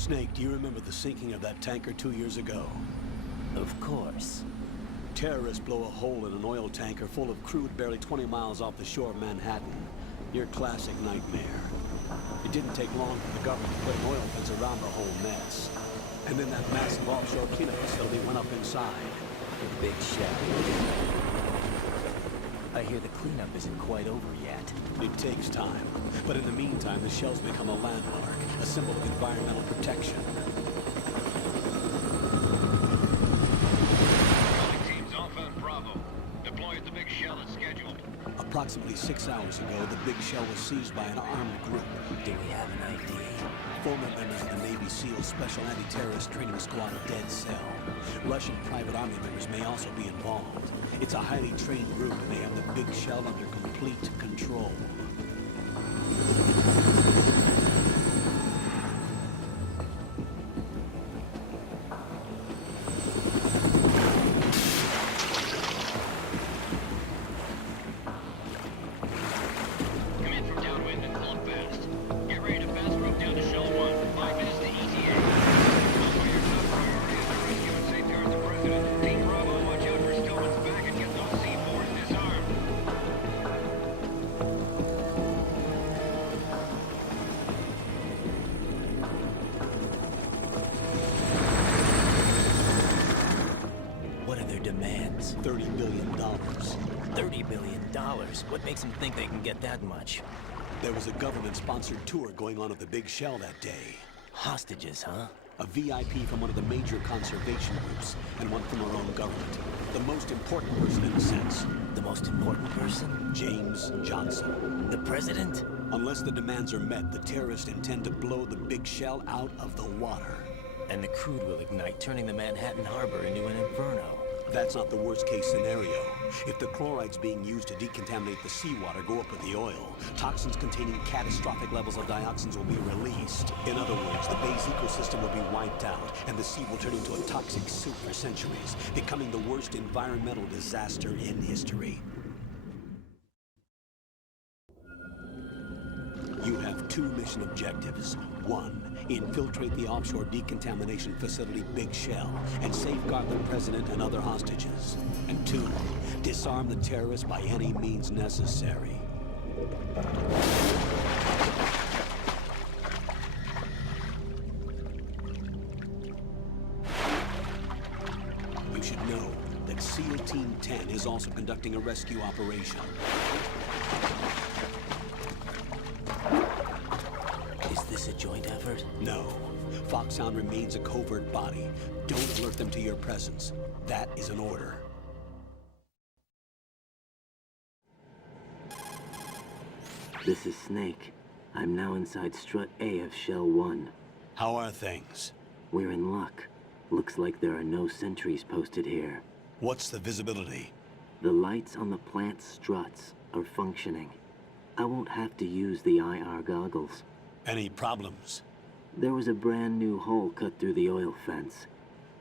Snake, do you remember the sinking of that tanker 2 years ago? Of course. Terrorists blow a hole in an oil tanker full of crude barely 20 miles off the shore of Manhattan. Your classic nightmare. It didn't take long for the government to put an oil fence around the whole mess. And then that massive offshore cleanup facility went up inside. The big shell. I hear the cleanup isn't quite over yet. It takes time. But in the meantime, the shell's become a landmark, a symbol of environmental protection. Teams Alpha and Bravo. Deploy at the big shell as scheduled. Approximately 6 hours ago, the big shell was seized by an armed group. Do we have an ID? Former members of the Navy SEAL Special Anti-Terrorist Training Squad of Dead Cell. Russian private army members may also be involved. It's a highly trained group, and they have the big shell under complete control. Come in from downwind and pull them fast. Get ready to fast rope down to Shell 1. 5 minutes to ETA. Also, your top priority is to rescue and safeguard the President. Team Bravo, watch out for Stillman's back and get those C4s disarmed. What are their demands? $30 billion. $30 billion? What makes them think they can get that much? There was a government-sponsored tour going on at the big shell that day. Hostages, huh? A VIP from one of the major conservation groups, and one from our own government. The most important person in a sense. The most important person? James Johnson. The president? Unless the demands are met, the terrorists intend to blow the big shell out of the water. And the crude will ignite, turning the Manhattan Harbor into an inferno. That's not the worst-case scenario. If the chlorides being used to decontaminate the seawater go up with the oil, toxins containing catastrophic levels of dioxins will be released. In other words, the bay's ecosystem will be wiped out, and the sea will turn into a toxic soup for centuries, becoming the worst environmental disaster in history. You have 2 mission objectives. 1, infiltrate the offshore decontamination facility Big Shell and safeguard the president and other hostages. And 2, disarm the terrorists by any means necessary. You should know that SEAL Team 10 is also conducting a rescue operation. Is this a joint effort? No. Foxhound remains a covert body. Don't alert them to your presence. That is an order. This is Snake. I'm now inside Strut A of Shell 1. How are things? We're in luck. Looks like there are no sentries posted here. What's the visibility? The lights on the plant's struts are functioning. I won't have to use the IR goggles. Any problems? There was a brand new hole cut through the oil fence.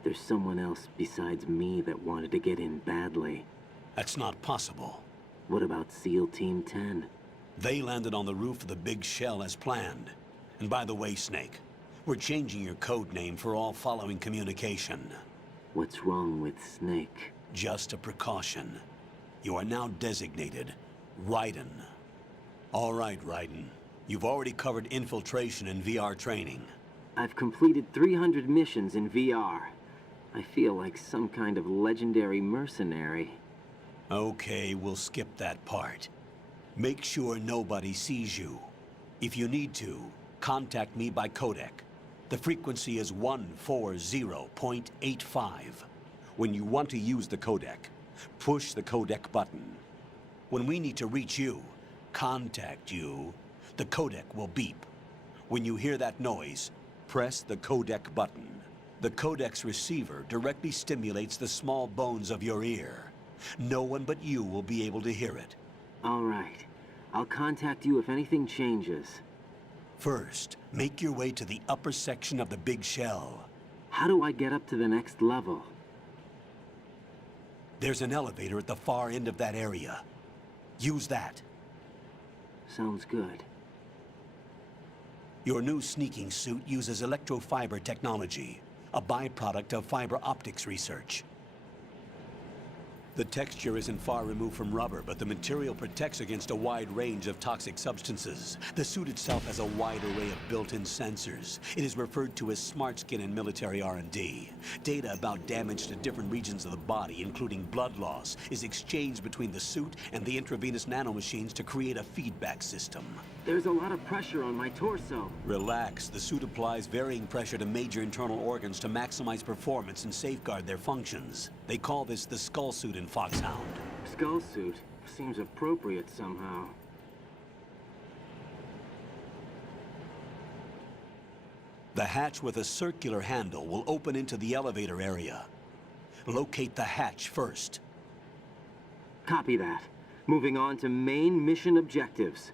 There's someone else besides me that wanted to get in badly. That's not possible. What about SEAL Team 10? They landed on the roof of the Big Shell as planned. And by the way, Snake, we're changing your code name for all following communication. What's wrong with Snake? Just a precaution. You are now designated Raiden. All right, Raiden. You've already covered infiltration and VR training. I've completed 300 missions in VR. I feel like some kind of legendary mercenary. Okay, we'll skip that part. Make sure nobody sees you. If you need to, contact me by codec. The frequency is 140.85. When you want to use the codec, push the codec button. When we need to reach you, contact you, the codec will beep. When you hear that noise, press the codec button. The codec's receiver directly stimulates the small bones of your ear. No one but you will be able to hear it. All right. I'll contact you if anything changes. First, make your way to the upper section of the Big Shell. How do I get up to the next level? There's an elevator at the far end of that area. Use that. Sounds good. Your new sneaking suit uses electrofiber technology, a byproduct of fiber optics research. The texture isn't far removed from rubber, but the material protects against a wide range of toxic substances. The suit itself has a wide array of built-in sensors. It is referred to as smart skin in military R&D. Data about damage to different regions of the body, including blood loss, is exchanged between the suit and the intravenous nanomachines to create a feedback system. There's a lot of pressure on my torso. Relax. The suit applies varying pressure to major internal organs to maximize performance and safeguard their functions. They call this the skull suit in Foxhound. Skull suit seems appropriate somehow. The hatch with a circular handle will open into the elevator area. Locate the hatch first. Copy that. Moving on to main mission objectives.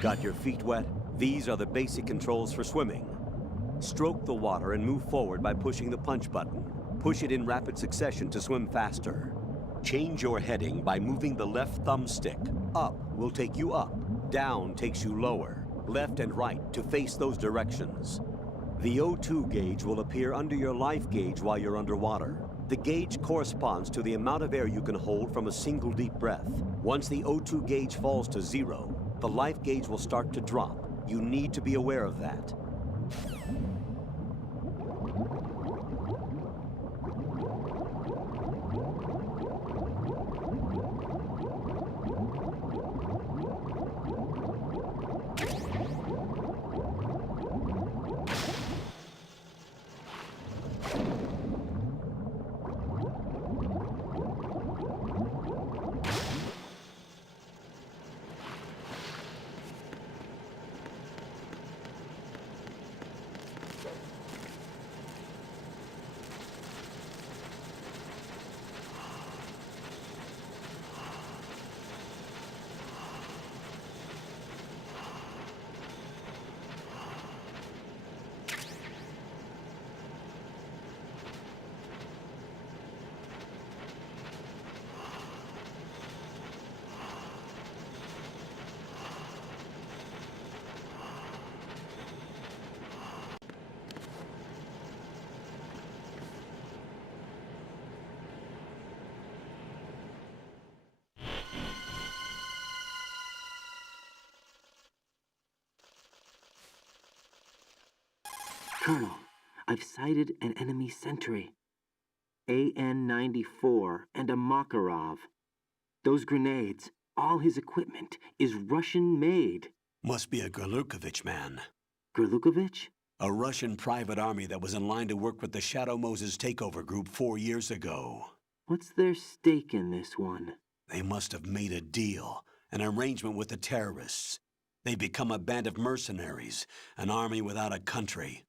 Got your feet wet? These are the basic controls for swimming. Stroke the water and move forward by pushing the punch button. Push it in rapid succession to swim faster. Change your heading by moving the left thumbstick. Up will take you up. Down takes you lower. Left and right to face those directions. The O2 gauge will appear under your life gauge while you're underwater. The gauge corresponds to the amount of air you can hold from a single deep breath. Once the O2 gauge falls to 0, the life gauge will start to drop. You need to be aware of that. Colonel, I've sighted an enemy sentry. AN-94 and a Makarov. Those grenades, all his equipment, is Russian-made. Must be a Gorlukovich man. Gorlukovich? A Russian private army that was in line to work with the Shadow Moses takeover group 4 years ago. What's their stake in this one? They must have made a deal, an arrangement with the terrorists. They become a band of mercenaries, an army without a country.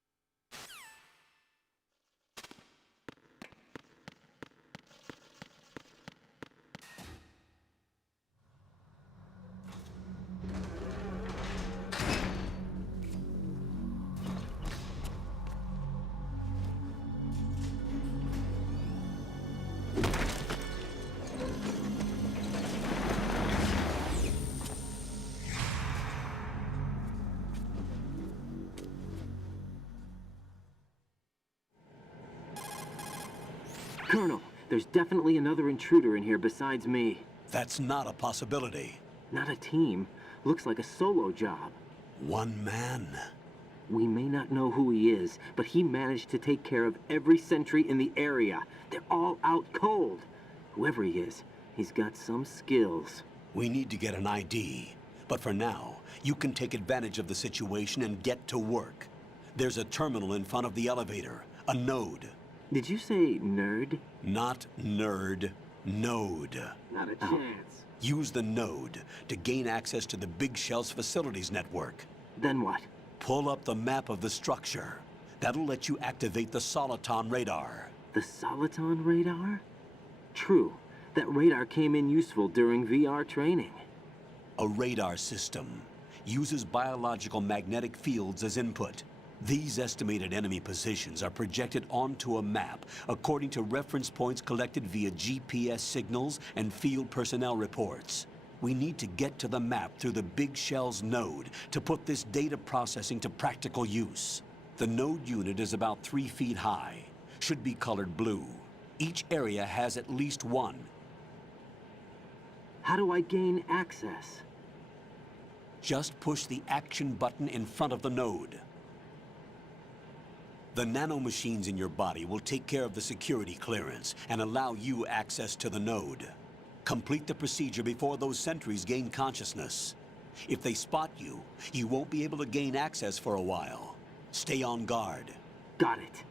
Colonel, there's definitely another intruder in here besides me. That's not a possibility. Not a team. Looks like a solo job. One man. We may not know who he is, but he managed to take care of every sentry in the area. They're all out cold. Whoever he is, he's got some skills. We need to get an ID. But for now, you can take advantage of the situation and get to work. There's a terminal in front of the elevator, a node. Did you say nerd? Not nerd, node. Not a chance. Use the node to gain access to the Big Shell's facilities network. Then what? Pull up the map of the structure. That'll let you activate the Soliton radar. The Soliton radar? True. That radar came in useful during VR training. A radar system uses biological magnetic fields as input. These estimated enemy positions are projected onto a map according to reference points collected via GPS signals and field personnel reports. We need to get to the map through the Big Shell's node to put this data processing to practical use. The node unit is about 3 feet high, should be colored blue. Each area has at least one. How do I gain access? Just push the action button in front of the node. The nanomachines in your body will take care of the security clearance and allow you access to the node. Complete the procedure before those sentries gain consciousness. If they spot you, you won't be able to gain access for a while. Stay on guard. Got it.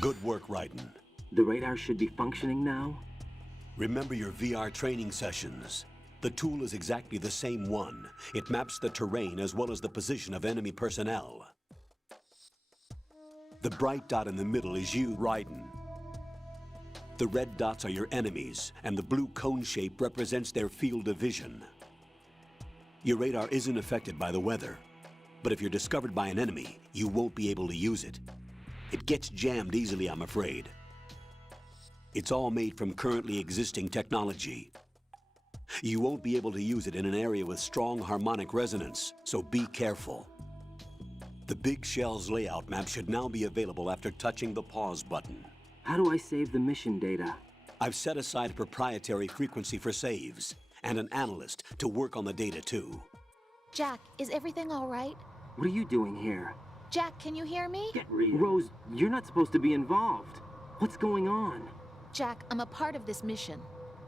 Good work, Raiden. The radar should be functioning now? Remember your VR training sessions. The tool is exactly the same one. It maps the terrain as well as the position of enemy personnel. The bright dot in the middle is you, Raiden. The red dots are your enemies, and the blue cone shape represents their field of vision. Your radar isn't affected by the weather, but if you're discovered by an enemy, you won't be able to use it. It gets jammed easily, I'm afraid. It's all made from currently existing technology. You won't be able to use it in an area with strong harmonic resonance, so be careful. The Big Shell's layout map should now be available after touching the pause button. How do I save the mission data? I've set aside a proprietary frequency for saves, and an analyst to work on the data too. Jack, is everything all right? What are you doing here? Jack, can you hear me? Get real. Rose, you're not supposed to be involved. What's going on? Jack, I'm a part of this mission.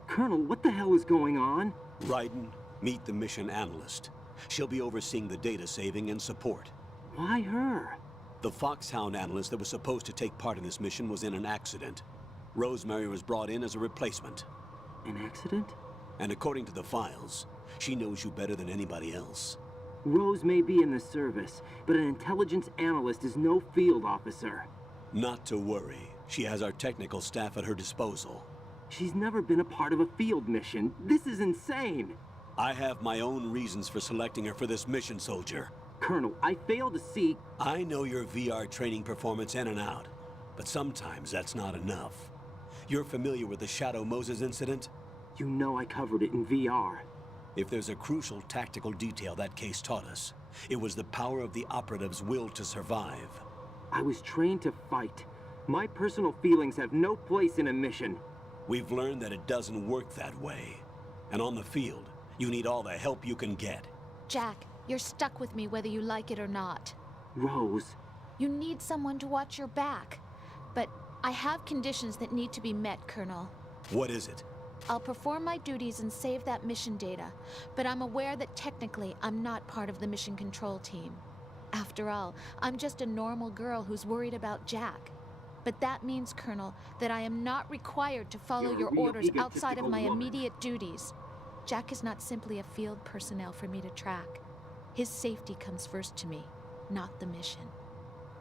Colonel, what the hell is going on? Raiden, meet the mission analyst. She'll be overseeing the data saving and support. Why her? The Foxhound analyst that was supposed to take part in this mission was in an accident. Rosemary was brought in as a replacement. An accident? And according to the files, she knows you better than anybody else. Rose may be in the service, but an intelligence analyst is no field officer. Not to worry. She has our technical staff at her disposal. She's never been a part of a field mission. This is insane. I have my own reasons for selecting her for this mission, soldier. Colonel, I fail to see... I know your VR training performance in and out, but sometimes that's not enough. You're familiar with the Shadow Moses incident? You know I covered it in VR. If there's a crucial tactical detail that case taught us, it was the power of the operative's will to survive. I was trained to fight. My personal feelings have no place in a mission. We've learned that it doesn't work that way. And on the field, you need all the help you can get. Jack, you're stuck with me whether you like it or not. Rose. You need someone to watch your back. But I have conditions that need to be met, Colonel. What is it? I'll perform my duties and save that mission data, but I'm aware that technically I'm not part of the mission control team. After all, I'm just a normal girl who's worried about Jack. But that means, Colonel, that I am not required to follow You're a your real orders outside of egotistical my woman. immediate duties. Jack is not simply a field personnel for me to track. His safety comes first to me, not the mission.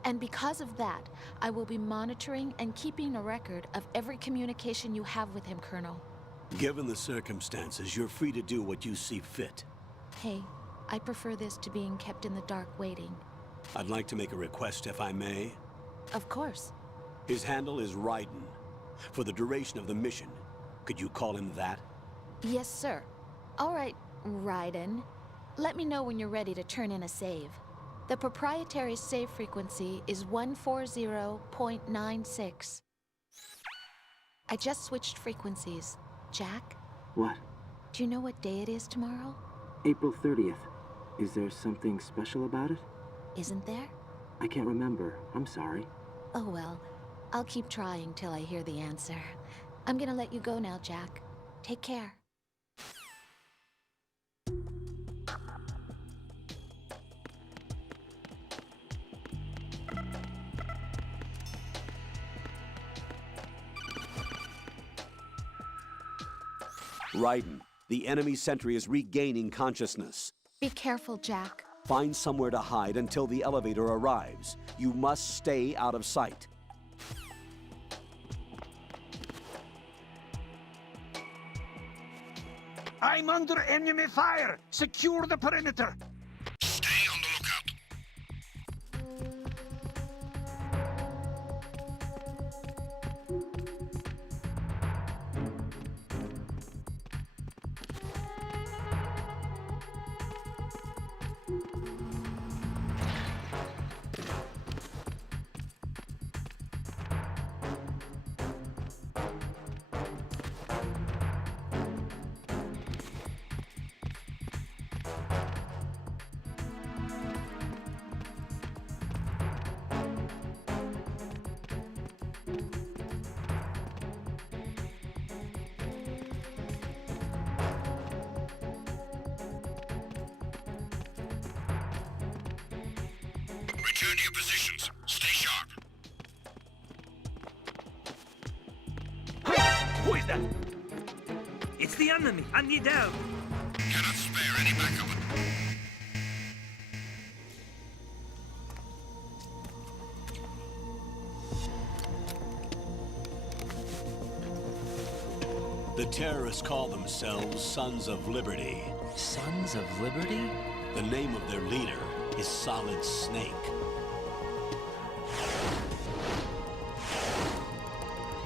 And because of that, I will be monitoring and keeping a record of every communication you have with him, Colonel. Given the circumstances, you're free to do what you see fit. Hey, I prefer this to being kept in the dark waiting. I'd like to make a request, if I may. Of course. His handle is Raiden. For the duration of the mission, could you call him that? Yes, sir. All right, Raiden. Let me know when you're ready to turn in a save. The proprietary save frequency is 140.96. I just switched frequencies. Jack, What? do you know what day it is tomorrow? April 30th. Is there something special about it? Isn't there? I can't remember. I'm sorry. Oh well, I'll keep trying till I hear the answer. I'm gonna let you go now, Jack. Take care. Raiden, the enemy sentry is regaining consciousness. Be careful, Jack. Find somewhere to hide until the elevator arrives. You must stay out of sight. I'm under enemy fire! Secure the perimeter! Stay on the lookout. Return to your positions. Stay sharp. Who is that? It's the enemy! I need help! Cannot spare any backup. The terrorists call themselves Sons of Liberty. Sons of Liberty? The name of their leader is Solid Snake.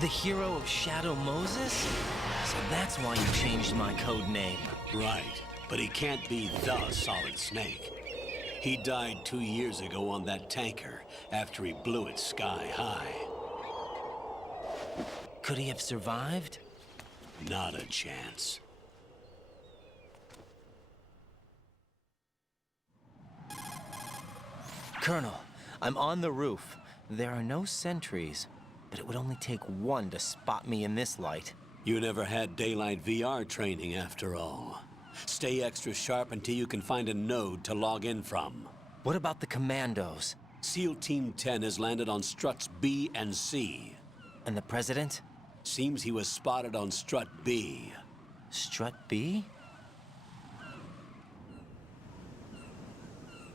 The hero of Shadow Moses? So that's why you changed my code name. Right, but he can't be the Solid Snake. He died 2 years ago on that tanker after he blew it sky high. Could he have survived? Not a chance. Colonel, I'm on the roof. There are no sentries, but it would only take one to spot me in this light. You never had daylight VR training after all. Stay extra sharp until you can find a node to log in from. What about the commandos? SEAL Team 10 has landed on struts B and C. And the president? Seems he was spotted on strut B. Strut B?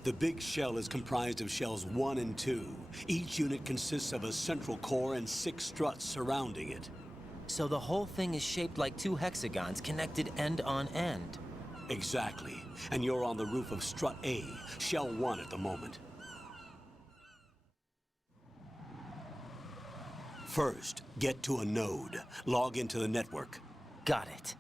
The big shell is comprised of shells 1 and 2. Each unit consists of a central core and 6 struts surrounding it. So the whole thing is shaped like 2 hexagons connected end on end. Exactly. And you're on the roof of strut A, shell 1 at the moment. First, get to a node. Log into the network. Got it.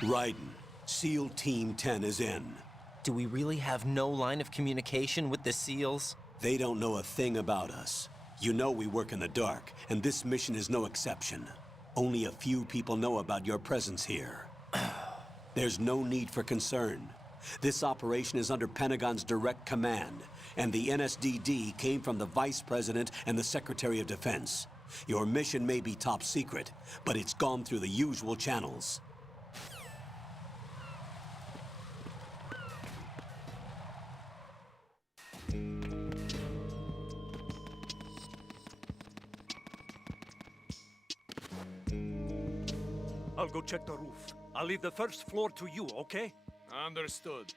Raiden, SEAL Team 10 is in. Do we really have no line of communication with the SEALs? They don't know a thing about us. You know we work in the dark, and this mission is no exception. Only a few people know about your presence here. There's no need for concern. This operation is under Pentagon's direct command, and the NSDD came from the Vice President and the Secretary of Defense. Your mission may be top secret, but it's gone through the usual channels. I'll go check the roof. I'll leave the first floor to you, okay? Understood.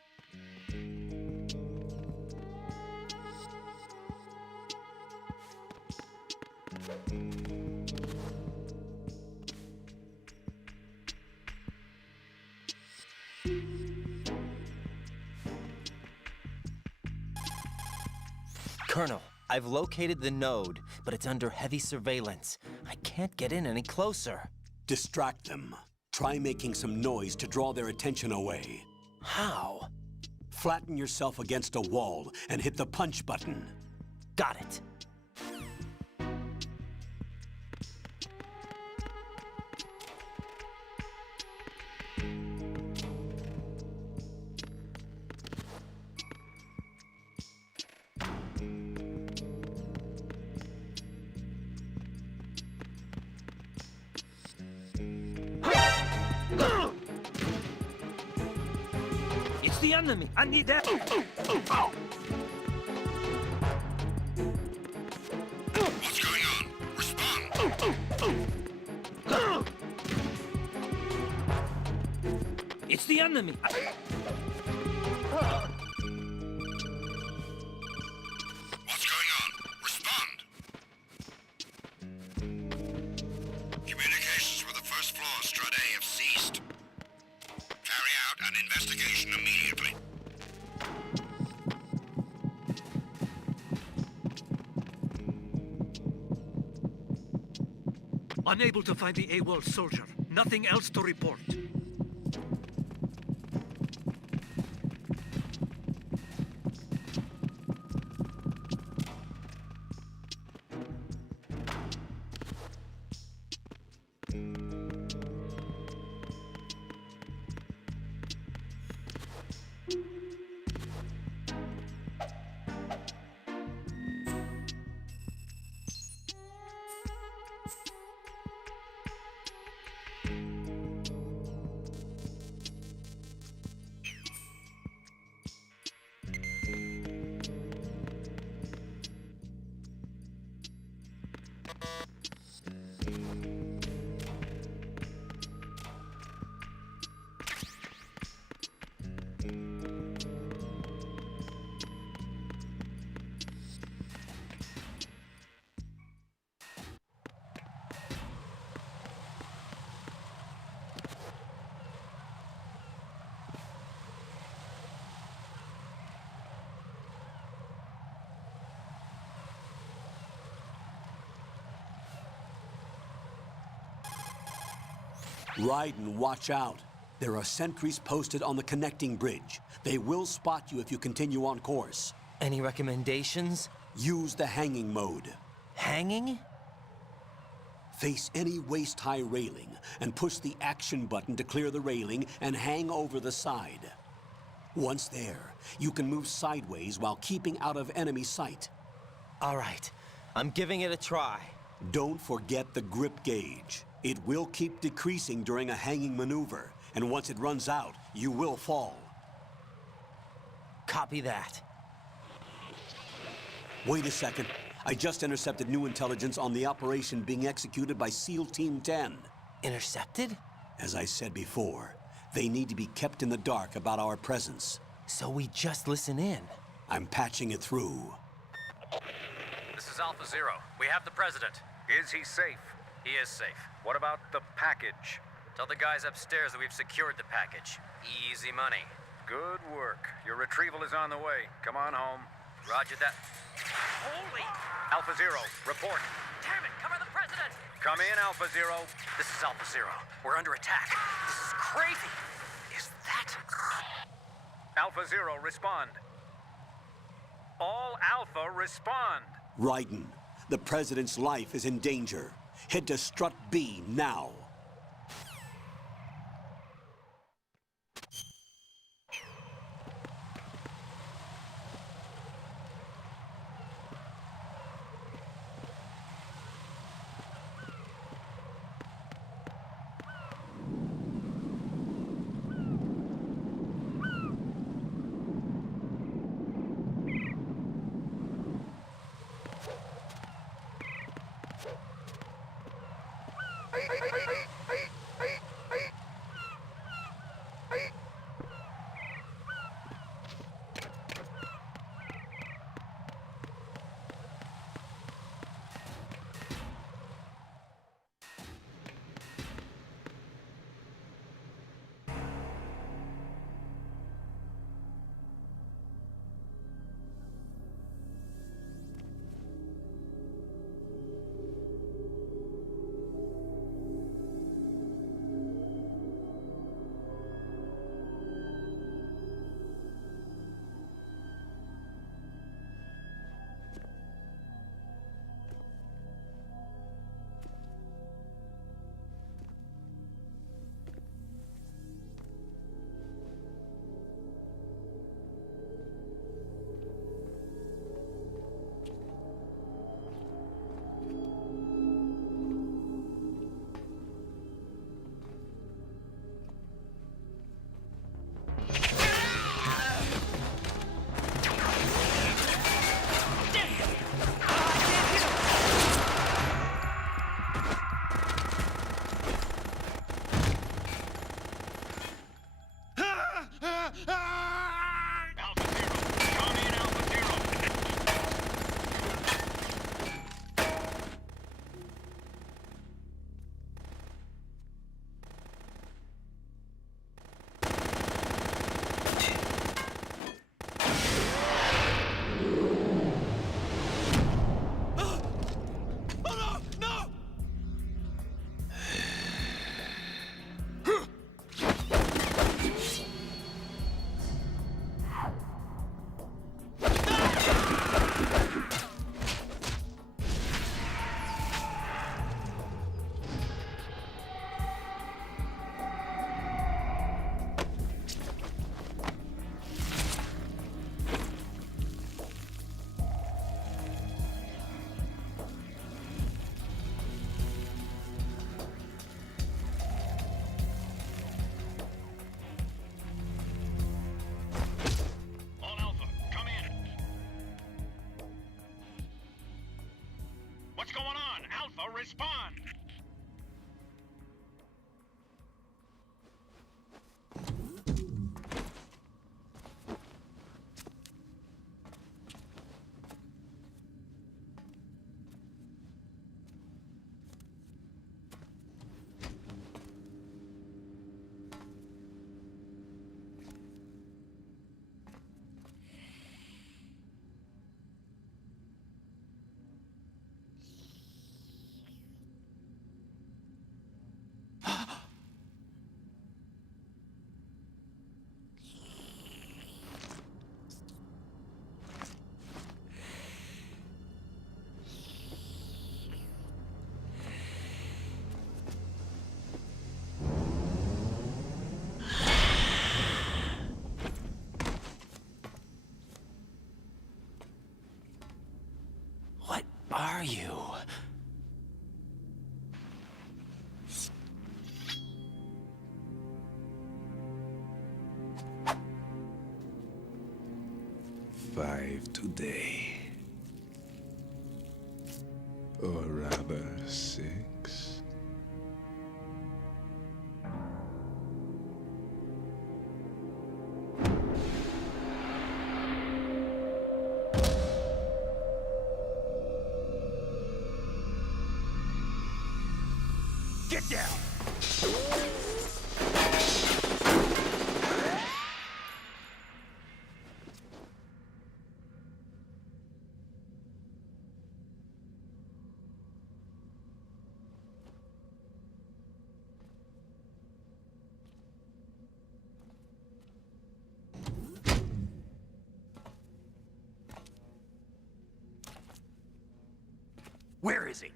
Colonel, I've located the node, but it's under heavy surveillance. I can't get in any closer. Distract them. Try making some noise to draw their attention away. How? Flatten yourself against a wall and hit the punch button. Got it. It's the enemy. I need that. What's going on? Respond! It's the enemy. What's going on? Respond! Communications with the first floor, Strad A, have ceased. Carry out an investigation immediately. Unable to find the AWOL soldier. Nothing else to report. Raiden, watch out. There are sentries posted on the connecting bridge. They will spot you if you continue on course. Any recommendations? Use the hanging mode. Hanging? Face any waist-high railing and push the action button to clear the railing and hang over the side. Once there, you can move sideways while keeping out of enemy sight. All right, I'm giving it a try. Don't forget the grip gauge. It will keep decreasing during a hanging maneuver, and once it runs out, you will fall. Copy that. Wait a second. I just intercepted new intelligence on the operation being executed by SEAL Team 10. Intercepted? As I said before, they need to be kept in the dark about our presence. So we just listen in. I'm patching it through. This is Alpha Zero. We have the president. Is he safe? He is safe. What about the package? Tell the guys upstairs that we've secured the package. Easy money. Good work. Your retrieval is on the way. Come on home. Roger that. Holy! Alpha Zero, report. Damn it! Cover the president! Come in, Alpha Zero. This is Alpha Zero. We're under attack. This is crazy. Alpha Zero, respond. All Alpha, respond. Raiden, the President's life is in danger. Head to Strut B now. Alpha Zero. Come in, Alpha Zero. All Alpha, come in. What's going on? Alpha, respond! What are you? Five today. Or rather, 6. Get down! Where is he?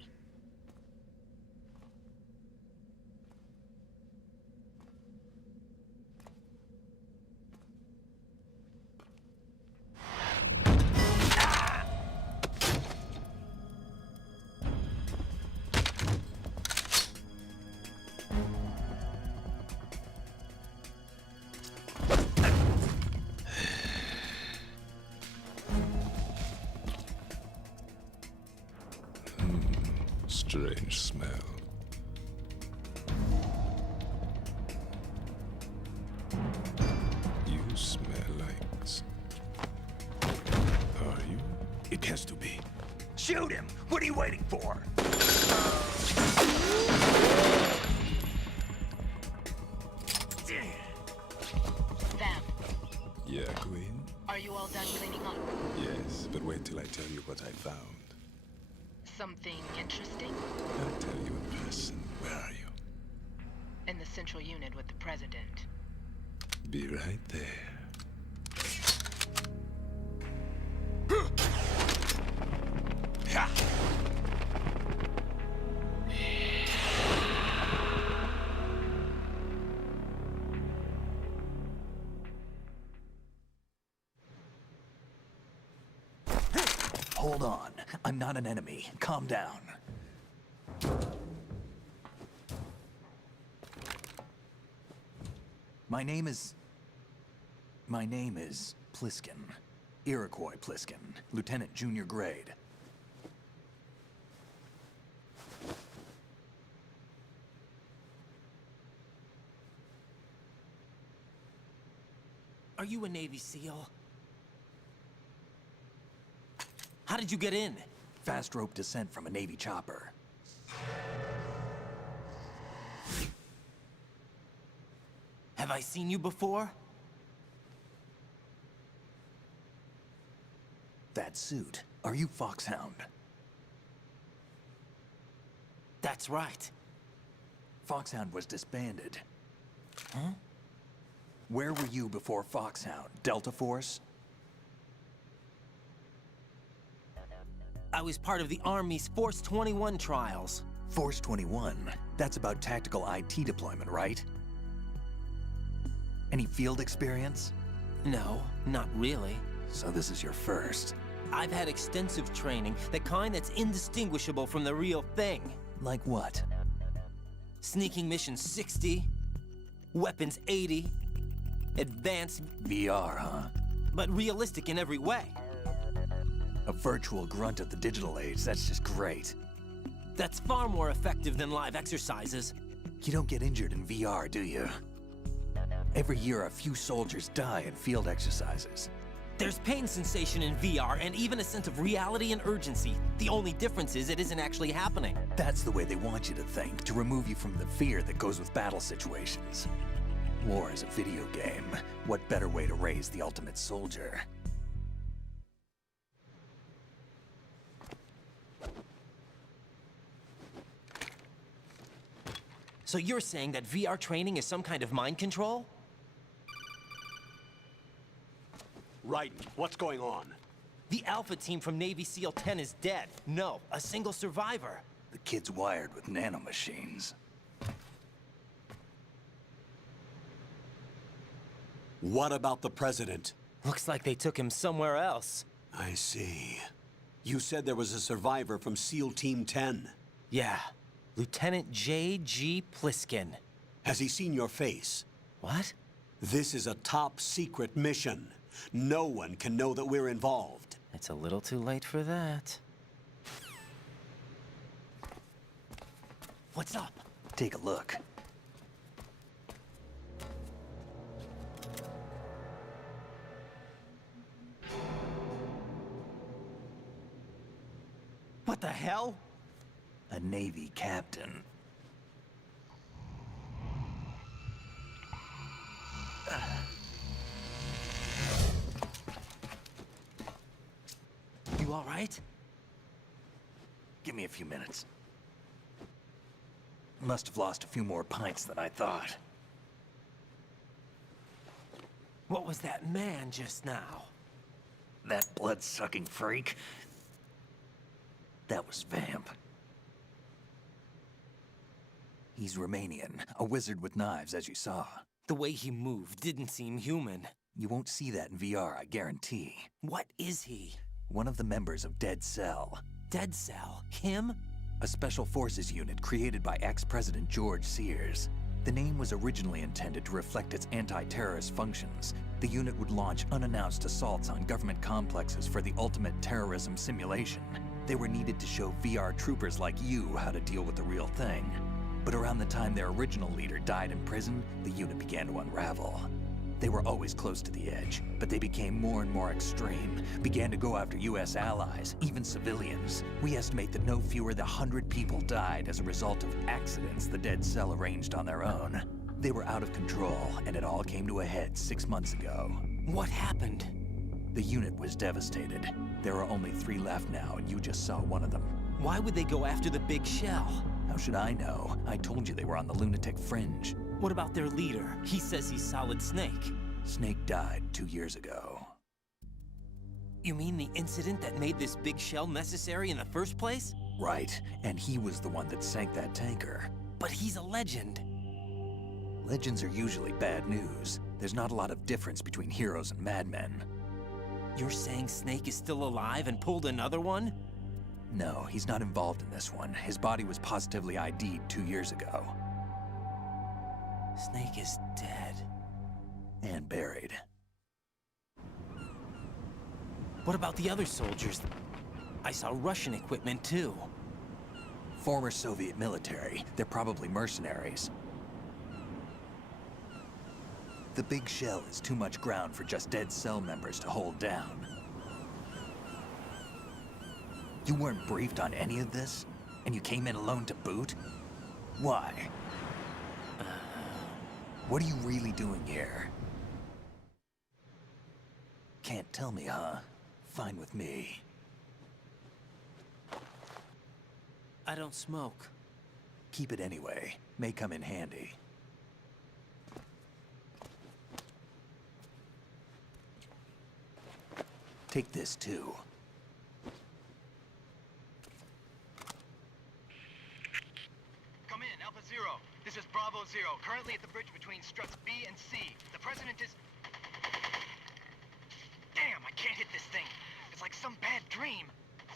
Strange smell. You smell like... Are you? It has to be. Shoot him! What are you waiting for? Vamp, Yeah, Queen? are you all done cleaning up? Yes, but wait till I tell you what I found. Something interesting? I'll tell you in person. Where are you? In the central unit with the president. Be right there. Hold on. I'm not an enemy. Calm down. My name is Pliskin. Iroquois Pliskin, Lieutenant Junior Grade. Are you a Navy SEAL? How did you get in? Fast rope descent from a Navy chopper. Have I seen you before? That suit. Are you Foxhound? That's right. Foxhound was disbanded. Huh? Where were you before Foxhound? Delta Force? I was part of the Army's Force 21 trials. Force 21? That's about tactical IT deployment, right? Any field experience? No, not really. So this is your first. I've had extensive training, the kind that's indistinguishable from the real thing. Like what? Sneaking mission 60, weapons 80, advanced, VR, huh? but realistic in every way. A virtual grunt of the digital age, that's just great. That's far more effective than live exercises. You don't get injured in VR, do you? Every year, a few soldiers die in field exercises. There's pain sensation in VR and even a sense of reality and urgency. The only difference is it isn't actually happening. That's the way they want you to think, to remove you from the fear that goes with battle situations. War is a video game. What better way to raise the ultimate soldier? So you're saying that VR training is some kind of mind control? Raiden, what's going on? The Alpha team from Navy SEAL 10 is dead. No, a single survivor. The kid's wired with nanomachines. What about the president? Looks like they took him somewhere else. I see. You said there was a survivor from SEAL Team 10. Yeah, Lieutenant J.G. Pliskin. Has he seen your face? What? This is a top secret mission. No one can know that we're involved. It's a little too late for that. What's up? Take a look. What the hell? A Navy captain. You all right? Give me a few minutes. Must have lost a few more pints than I thought. What was that man just now? That blood-sucking freak? That was Vamp. He's Romanian, a wizard with knives, as you saw. The way he moved didn't seem human. You won't see that in VR, I guarantee. What is he? One of the members of Dead Cell. Dead Cell? Him? A special forces unit created by ex-President George Sears. The name was originally intended to reflect its anti-terrorist functions. The unit would launch unannounced assaults on government complexes for the ultimate terrorism simulation. They were needed to show VR troopers like you how to deal with the real thing. But around the time their original leader died in prison, the unit began to unravel. They were always close to the edge, but they became more and more extreme, began to go after US allies, even civilians. We estimate that no fewer than 100 people died as a result of accidents the Dead Cell arranged on their own. They were out of control, and it all came to a head 6 months ago. What happened? The unit was devastated. There are only 3 left now, and you just saw one of them. Why would they go after the big shell? How should I know? I told you they were on the lunatic fringe. What about their leader? He says he's Solid Snake. Snake died 2 years ago. You mean the incident that made this big shell necessary in the first place? Right, and he was the one that sank that tanker. But he's a legend. Legends are usually bad news. There's not a lot of difference between heroes and madmen. You're saying Snake is still alive and pulled another one? No, he's not involved in this one. His body was positively ID'd 2 years ago. Snake is dead. And buried. What about the other soldiers? I saw Russian equipment too. Former Soviet military. They're probably mercenaries. The big shell is too much ground for just Dead Cell members to hold down. You weren't briefed on any of this? And you came in alone to boot? Why? What are you really doing here? Can't tell me, huh? Fine with me. I don't smoke. Keep it anyway. May come in handy. Take this too. Come in, Alpha Zero. This is Bravo Zero, currently at the bridge between struts B and C. The President is... Damn, I can't hit this thing. It's like some bad dream.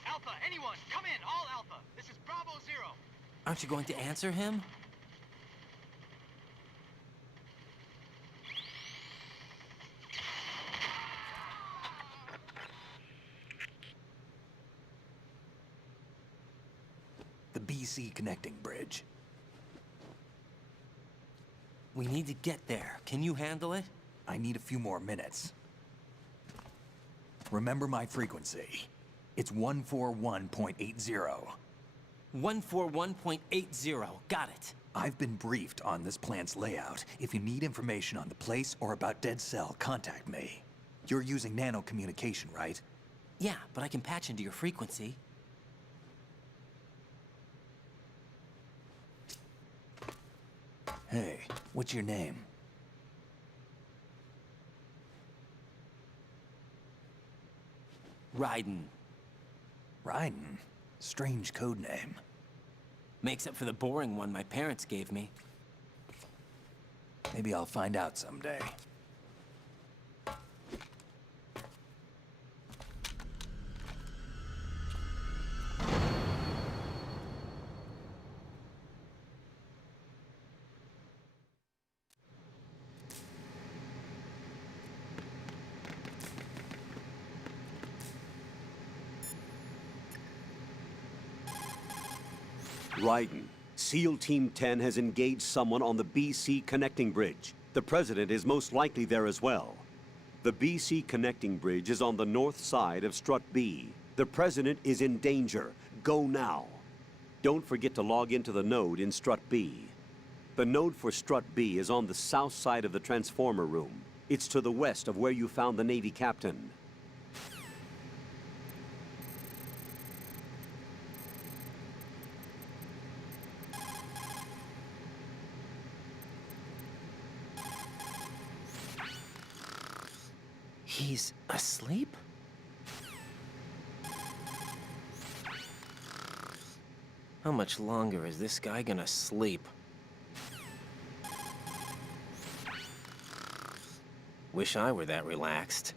Alpha, anyone, come in, all Alpha. This is Bravo Zero. Aren't you going to answer him? The BC connecting bridge. We need to get there. Can you handle it? I need a few more minutes. Remember my frequency. It's 141.80. 141.80. Got it. I've been briefed on this plant's layout. If you need information on the place or about Dead Cell, contact me. You're using nano communication, right? Yeah, but I can patch into your frequency. Hey, what's your name? Raiden. Raiden? Strange code name. Makes up for the boring one my parents gave me. Maybe I'll find out someday. Raiden, SEAL Team 10 has engaged someone on the BC connecting bridge. The President is most likely there as well. The BC connecting bridge is on the north side of Strut B. The President is in danger. Go now. Don't forget to log into the node in Strut B. The node for Strut B is on the south side of the transformer room. It's to the west of where you found the Navy captain. He's asleep? How much longer is this guy gonna sleep? Wish I were that relaxed.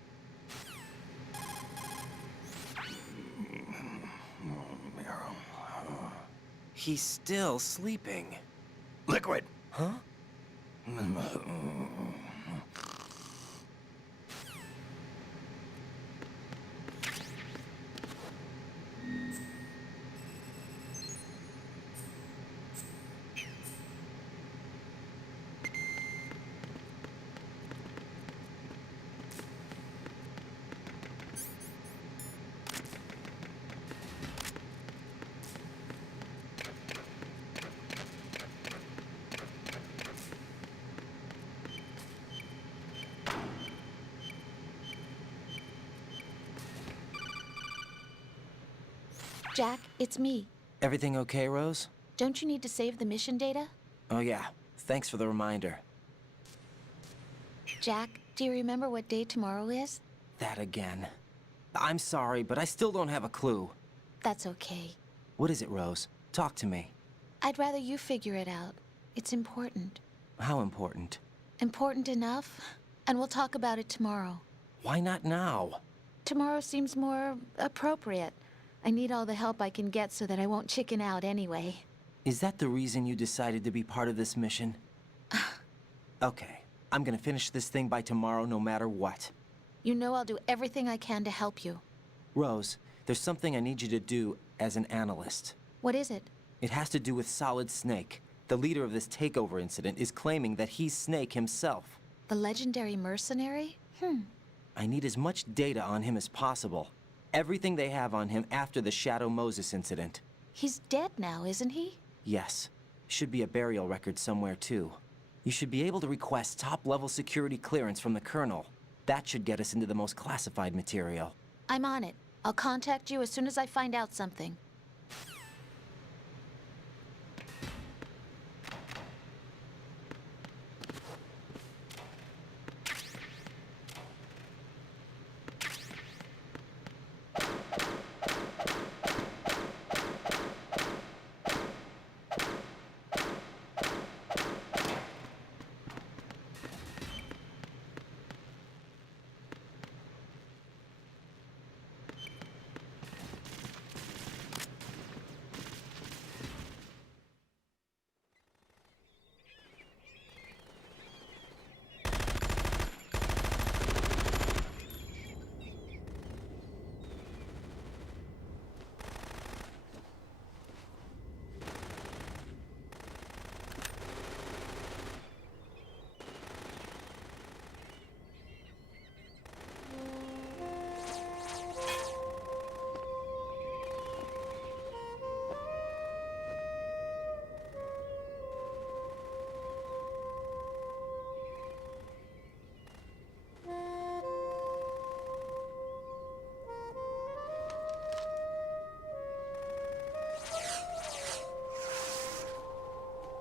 He's still sleeping. Liquid! Huh? Jack, it's me. Everything okay, Rose? Don't you need to save the mission data? Oh yeah, thanks for the reminder. Jack, do you remember what day tomorrow is? That again. I'm sorry, but I still don't have a clue. That's okay. What is it, Rose? Talk to me. I'd rather you figure it out. It's important. How important? Important enough, and we'll talk about it tomorrow. Why not now? Tomorrow seems more appropriate. I need all the help I can get so that I won't chicken out anyway. Is that the reason you decided to be part of this mission? Okay, I'm gonna finish this thing by tomorrow no matter what. You know I'll do everything I can to help you. Rose, there's something I need you to do as an analyst. What is it? It has to do with Solid Snake. The leader of this takeover incident is claiming that he's Snake himself. The legendary mercenary? I need as much data on him as possible. Everything they have on him after the Shadow Moses incident. He's dead now, isn't he? Yes. Should be a burial record somewhere, too. You should be able to request top-level security clearance from the Colonel. That should get us into the most classified material. I'm on it. I'll contact you as soon as I find out something.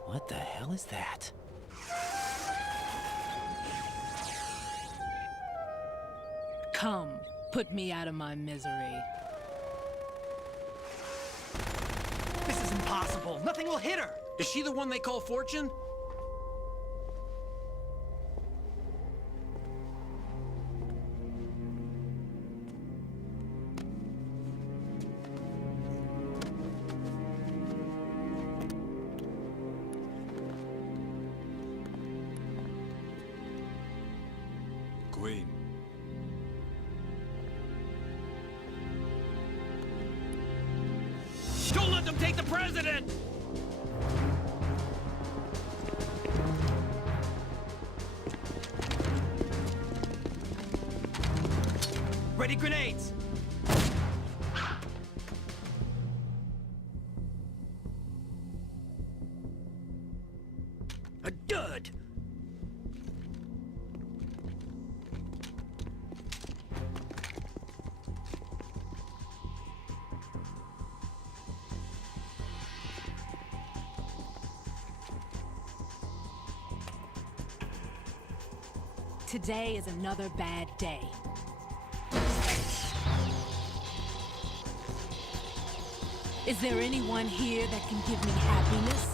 What the hell is that? Come, put me out of my misery. This is impossible. Nothing will hit her. Is she the one they call Fortune? Queen. Don't let them take the president! Ready grenades! A dud! Today is another bad day. Is there anyone here that can give me happiness?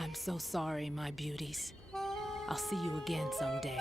I'm so sorry, my beauties. I'll see you again someday.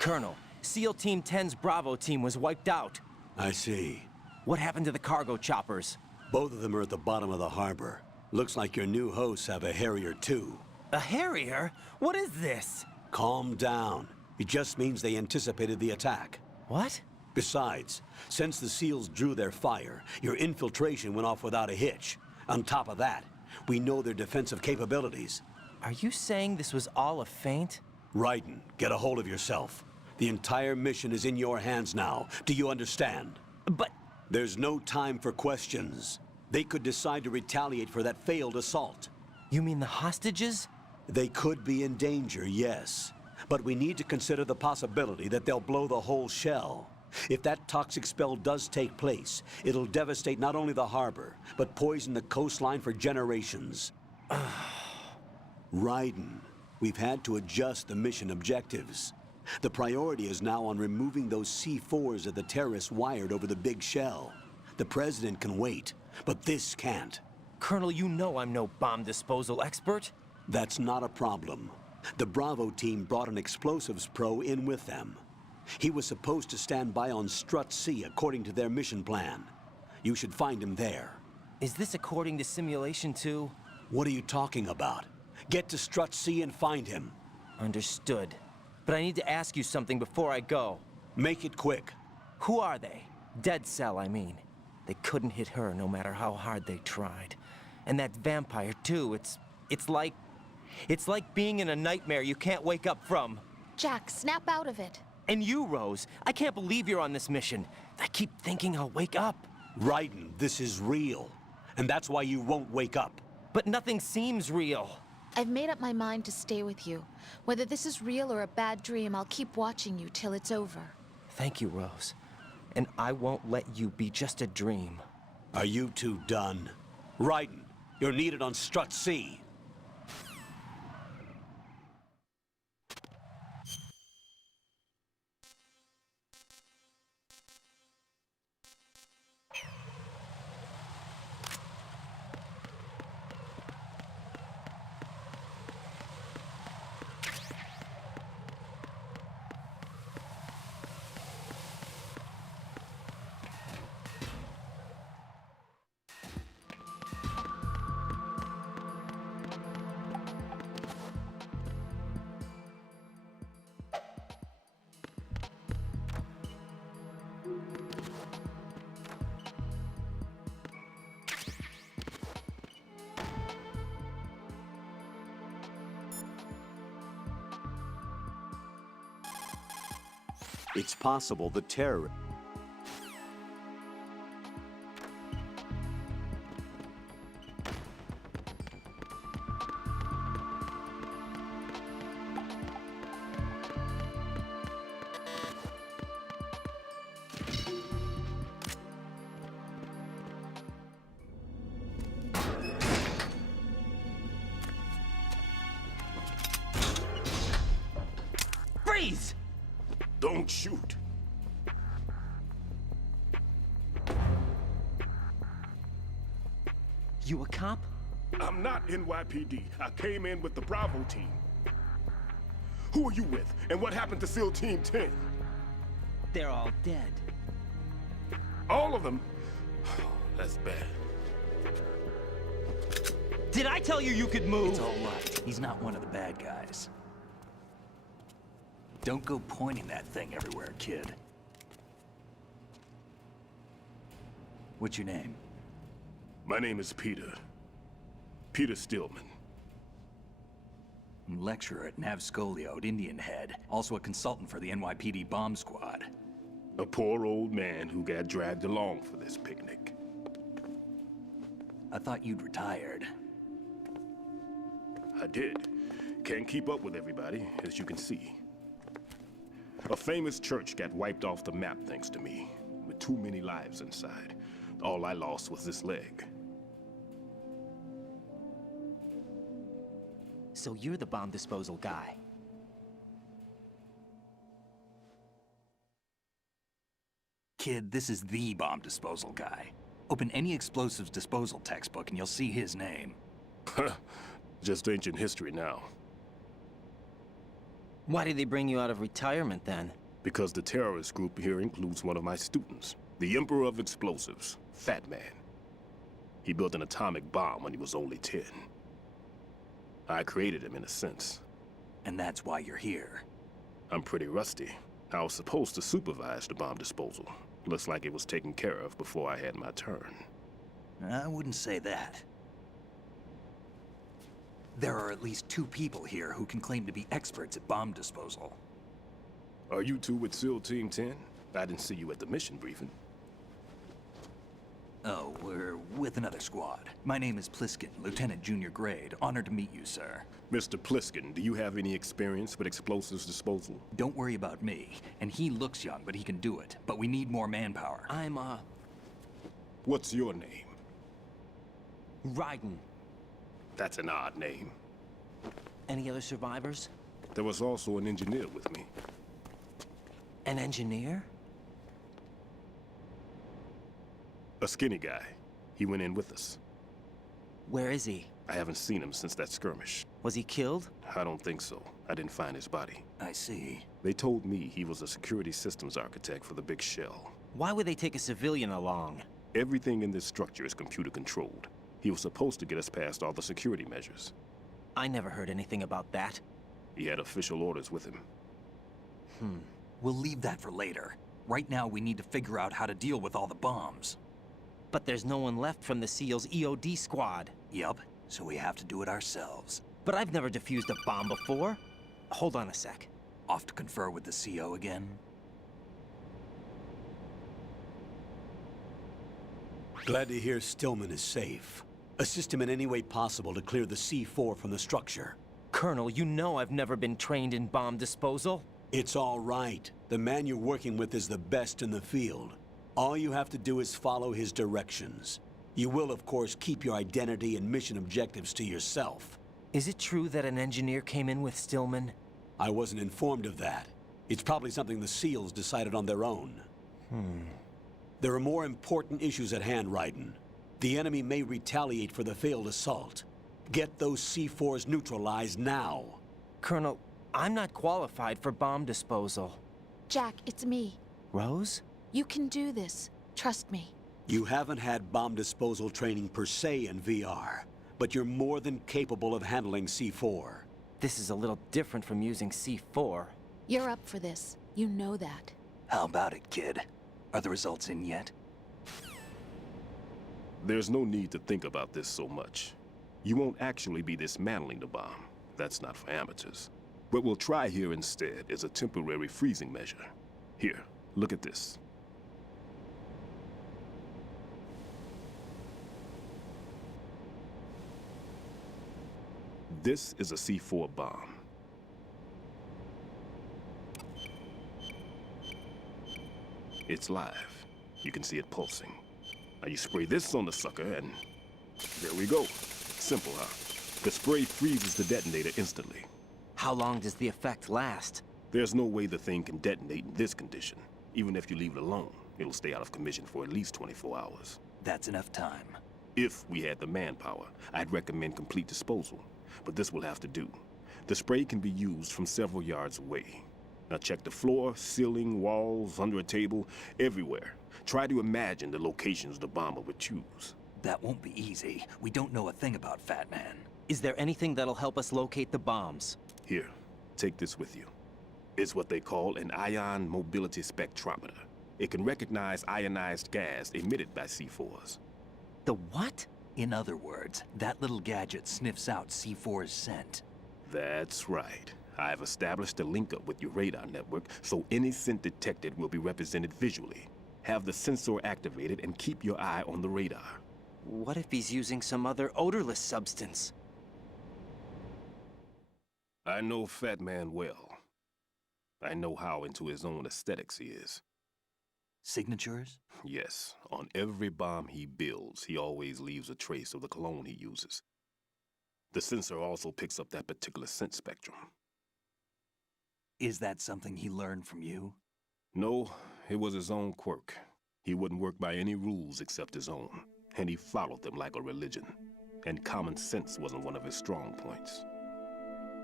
Colonel, SEAL Team 10's Bravo team was wiped out. I see. What happened to the cargo choppers? Both of them are at the bottom of the harbor. Looks like your new hosts have a Harrier too. A Harrier? What is this? Calm down. It just means they anticipated the attack. What? Besides, since the SEALs drew their fire, your infiltration went off without a hitch. On top of that, we know their defensive capabilities. Are you saying this was all a feint? Raiden, get a hold of yourself. The entire mission is in your hands now. Do you understand? But... There's no time for questions. They could decide to retaliate for that failed assault. You mean the hostages? They could be in danger, yes. But we need to consider the possibility that they'll blow the whole shell. If that toxic spell does take place, it'll devastate not only the harbor, but poison the coastline for generations. Raiden, we've had to adjust the mission objectives. The priority is now on removing those C4s that the terrorists wired over the big shell. The President can wait, but this can't. Colonel, you know I'm no bomb disposal expert. That's not a problem. The Bravo team brought an explosives pro in with them. He was supposed to stand by on Strut C according to their mission plan. You should find him there. Is this according to simulation too? What are you talking about? Get to Strut C and find him. Understood. But I need to ask you something before I go. Make it quick. Who are they? Dead Cell, I mean. They couldn't hit her no matter how hard they tried. And that vampire too, it's like being in a nightmare you can't wake up from. Jack, snap out of it. And you, Rose, I can't believe you're on this mission. I keep thinking I'll wake up. Raiden, this is real. And that's why you won't wake up. But nothing seems real. I've made up my mind to stay with you. Whether this is real or a bad dream, I'll keep watching you till it's over. Thank you, Rose. And I won't let you be just a dream. Are you two done? Raiden, you're needed on Strut C. It's possible the terror... Freeze! Don't shoot. You a cop? I'm not NYPD. I came in with the Bravo team. Who are you with? And what happened to SEAL Team 10? They're all dead. All of them? That's bad. Did I tell you you could move? It's all right. He's not one of the bad guys. Don't go pointing that thing everywhere, kid. What's your name? My name is Peter. Peter Stillman. Lecturer at Navscolio at Indian Head. Also a consultant for the NYPD bomb squad. A poor old man who got dragged along for this picnic. I thought you'd retired. I did. Can't keep up with everybody, as you can see. A famous church got wiped off the map thanks to me, with too many lives inside. All I lost was this leg. So you're the bomb disposal guy. Kid, this is the bomb disposal guy. Open any explosives disposal textbook and you'll see his name. Just ancient history now. Why did they bring you out of retirement then? Because the terrorist group here includes one of my students, the Emperor of Explosives, Fat Man. He built an atomic bomb when he was only 10. I created him in a sense. And that's why you're here. I'm pretty rusty. I was supposed to supervise the bomb disposal. Looks like it was taken care of before I had my turn. I wouldn't say that. There are at least 2 people here who can claim to be experts at bomb disposal. Are you two with SEAL Team 10? I didn't see you at the mission briefing. Oh, we're with another squad. My name is Pliskin, Lieutenant Junior Grade. Honored to meet you, sir. Mr. Pliskin, do you have any experience with explosives disposal? Don't worry about me. And he looks young, but he can do it. But we need more manpower. I'm, What's your name? Raiden. That's an odd name. Any other survivors? There was also an engineer with me. An engineer? A skinny guy. He went in with us. Where is he? I haven't seen him since that skirmish. Was he killed? I don't think so. I didn't find his body. I see. They told me he was a security systems architect for the big shell. Why would they take a civilian along? Everything in this structure is computer controlled. He was supposed to get us past all the security measures. I never heard anything about that. He had official orders with him. We'll leave that for later. Right now, we need to figure out how to deal with all the bombs. But there's no one left from the SEAL's EOD squad. Yup, so we have to do it ourselves. But I've never defused a bomb before. Hold on a sec. Off to confer with the CO again? Glad to hear Stillman is safe. Assist him in any way possible to clear the C4 from the structure. Colonel, you know I've never been trained in bomb disposal. It's all right. The man you're working with is the best in the field. All you have to do is follow his directions. You will, of course, keep your identity and mission objectives to yourself. Is it true that an engineer came in with Stillman? I wasn't informed of that. It's probably something the SEALs decided on their own. There are more important issues at hand, Raiden. The enemy may retaliate for the failed assault. Get those C4s neutralized now. Colonel, I'm not qualified for bomb disposal. Jack, it's me. Rose? You can do this. Trust me. You haven't had bomb disposal training per se in VR, but you're more than capable of handling C4. This is a little different from using C4. You're up for this. You know that. How about it, kid? Are the results in yet? There's no need to think about this so much. You won't actually be dismantling the bomb. That's not for amateurs. What we'll try here instead is a temporary freezing measure. Here, look at this. This is a C4 bomb. It's live. You can see it pulsing. Now you spray this on the sucker and there we go. Simple, huh? The spray freezes the detonator instantly. How long does the effect last? There's no way the thing can detonate in this condition. Even if you leave it alone, it'll stay out of commission for at least 24 hours. That's enough time. If we had the manpower, I'd recommend complete disposal. But this will have to do. The spray can be used from several yards away. Now check the floor, ceiling, walls, under a table, everywhere. Try to imagine the locations the bomber would choose. That won't be easy. We don't know a thing about Fat Man. Is there anything that'll help us locate the bombs? Here, take this with you. It's what they call an ion mobility spectrometer. It can recognize ionized gas emitted by C4s. The what? In other words, that little gadget sniffs out C4's scent. That's right. I've established a link up with your radar network, so any scent detected will be represented visually. Have the sensor activated and keep your eye on the radar. What if he's using some other odorless substance? I know Fat Man well. I know how into his own aesthetics he is. Signatures? Yes. On every bomb he builds, he always leaves a trace of the cologne he uses. The sensor also picks up that particular scent spectrum. Is that something he learned from you? No, it was his own quirk. He wouldn't work by any rules except his own, and he followed them like a religion. And common sense wasn't one of his strong points.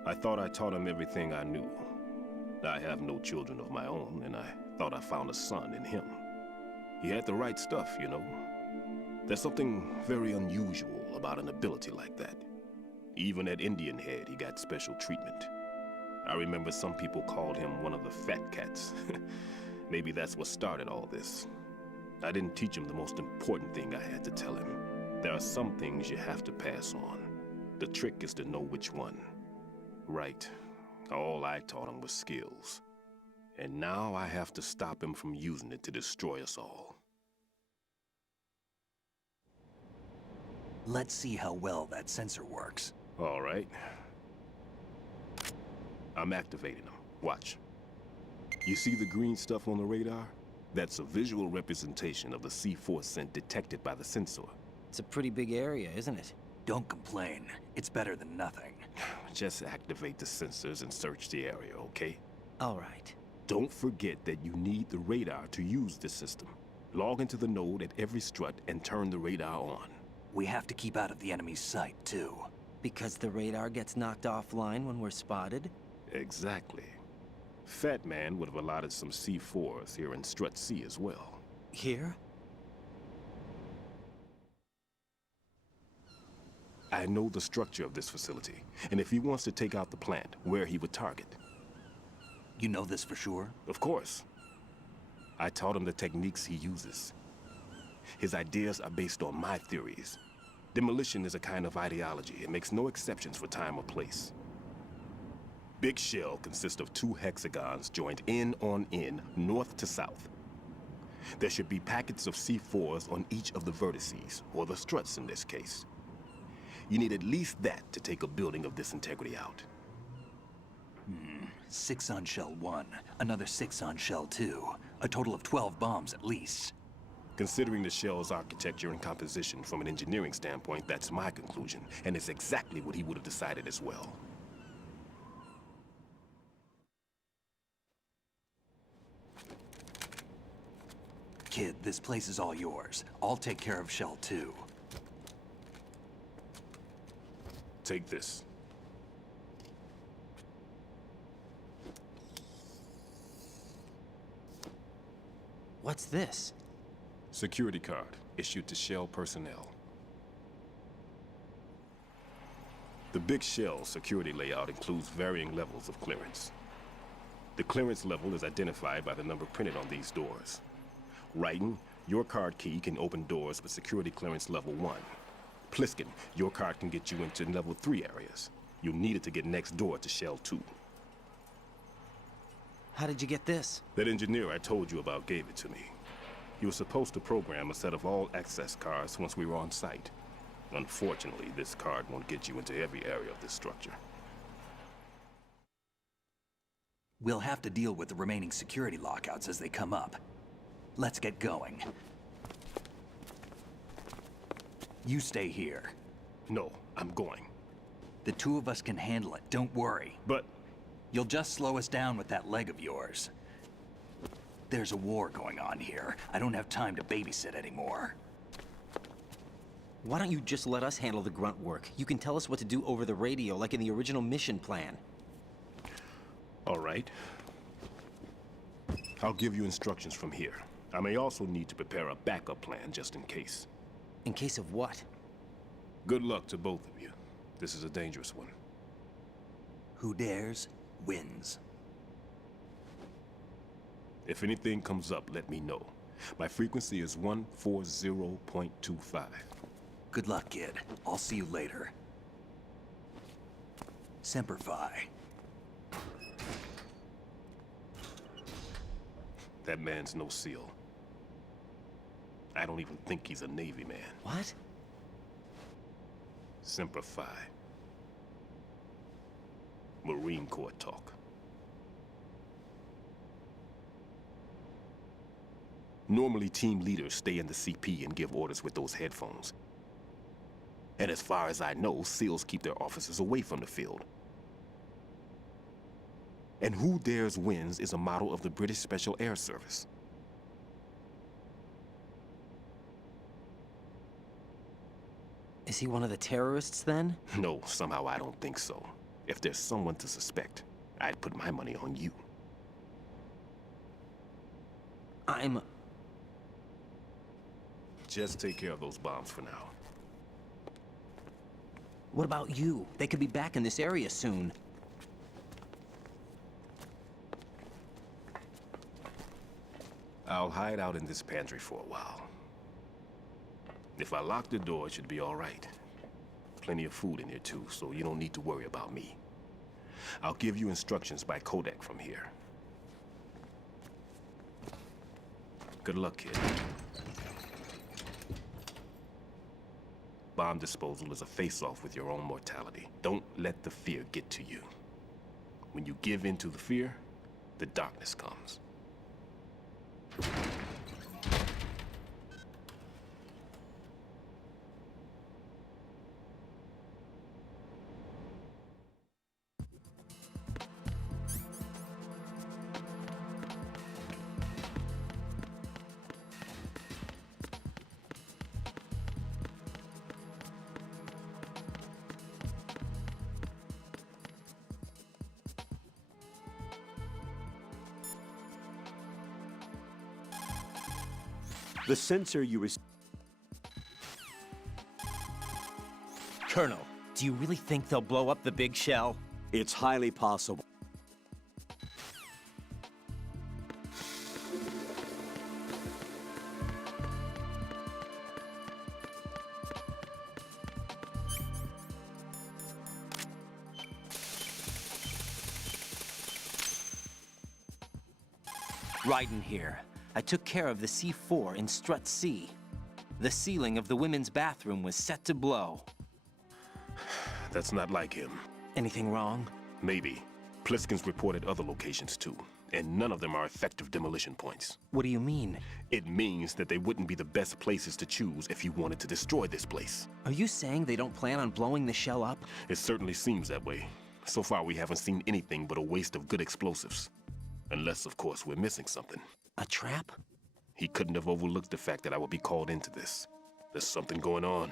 I thought I taught him everything I knew. I have no children of my own, and I thought I found a son in him. He had the right stuff, you know. There's something very unusual about an ability like that. Even at Indian Head, he got special treatment. I remember some people called him one of the fat cats. Maybe that's what started all this. I didn't teach him the most important thing I had to tell him. There are some things you have to pass on. The trick is to know which one. Right. All I taught him was skills. And now I have to stop him from using it to destroy us all. Let's see how well that sensor works. All right. I'm activating them. Watch. You see the green stuff on the radar? That's a visual representation of the C4 scent detected by the sensor. It's a pretty big area, isn't it? Don't complain. It's better than nothing. Just activate the sensors and search the area, okay? All right. Don't forget that you need the radar to use this system. Log into the node at every strut and turn the radar on. We have to keep out of the enemy's sight, too. Because the radar gets knocked offline when we're spotted? Exactly. Fat Man would have allotted some C4s here in Strut C as well. Here? I know the structure of this facility, and if he wants to take out the plant, where he would target. You know this for sure? Of course. I taught him the techniques he uses. His ideas are based on my theories. Demolition is a kind of ideology. It makes no exceptions for time or place. Big shell consists of 2 hexagons joined end on end, north to south. There should be packets of C4s on each of the vertices, or the struts in this case. You need at least that to take a building of this integrity out. 6 on shell 1, another 6 on shell 2. A total of 12 bombs at least. Considering the shell's architecture and composition from an engineering standpoint, that's my conclusion, and it's exactly what he would have decided as well. Kid, this place is all yours. I'll take care of shell 2. Take this. What's this? Security card, issued to Shell personnel. The Big Shell security layout includes varying levels of clearance. The clearance level is identified by the number printed on these doors. Writing, your card key can open doors with security clearance level 1. Pliskin, your card can get you into level 3 areas. You'll need it to get next door to Shell 2. How did you get this? That engineer I told you about gave it to me. He was supposed to program a set of all access cards once we were on site. Unfortunately, this card won't get you into every area of this structure. We'll have to deal with the remaining security lockouts as they come up. Let's get going. You stay here. No, I'm going. The 2 of us can handle it, don't worry. But... You'll just slow us down with that leg of yours. There's a war going on here. I don't have time to babysit anymore. Why don't you just let us handle the grunt work? You can tell us what to do over the radio, like in the original mission plan. All right. I'll give you instructions from here. I may also need to prepare a backup plan just in case. In case of what? Good luck to both of you. This is a dangerous one. Who dares, wins. If anything comes up, let me know. My frequency is 140.25. Good luck, kid. I'll see you later. Semper Fi. That man's no SEAL. I don't even think he's a Navy man. What? Semper Fi. Marine Corps talk. Normally, team leaders stay in the CP and give orders with those headphones. And as far as I know, SEALs keep their officers away from the field. And Who Dares Wins is a motto of the British Special Air Service. Is he one of the terrorists, then? No, somehow I don't think so. If there's someone to suspect, I'd put my money on you. Just take care of those bombs for now. What about you? They could be back in this area soon. I'll hide out in this pantry for a while. If I lock the door, it should be all right. Plenty of food in here too, so you don't need to worry about me. I'll give you instructions by codec from here. Good luck, kid. Bomb disposal is a face-off with your own mortality. Don't let the fear get to you. When you give in to the fear, the darkness comes. The sensor you received. Colonel, do you really think they'll blow up the big shell? It's highly possible. Raiden here. I took care of the C4 in Strut C. The ceiling of the women's bathroom was set to blow. That's not like him. Anything wrong? Maybe. Pliskin's reported other locations too, and none of them are effective demolition points. What do you mean? It means that they wouldn't be the best places to choose if you wanted to destroy this place. Are you saying they don't plan on blowing the shell up? It certainly seems that way. So far, we haven't seen anything but a waste of good explosives. Unless, of course, we're missing something. A trap? He couldn't have overlooked the fact that I would be called into this. There's something going on.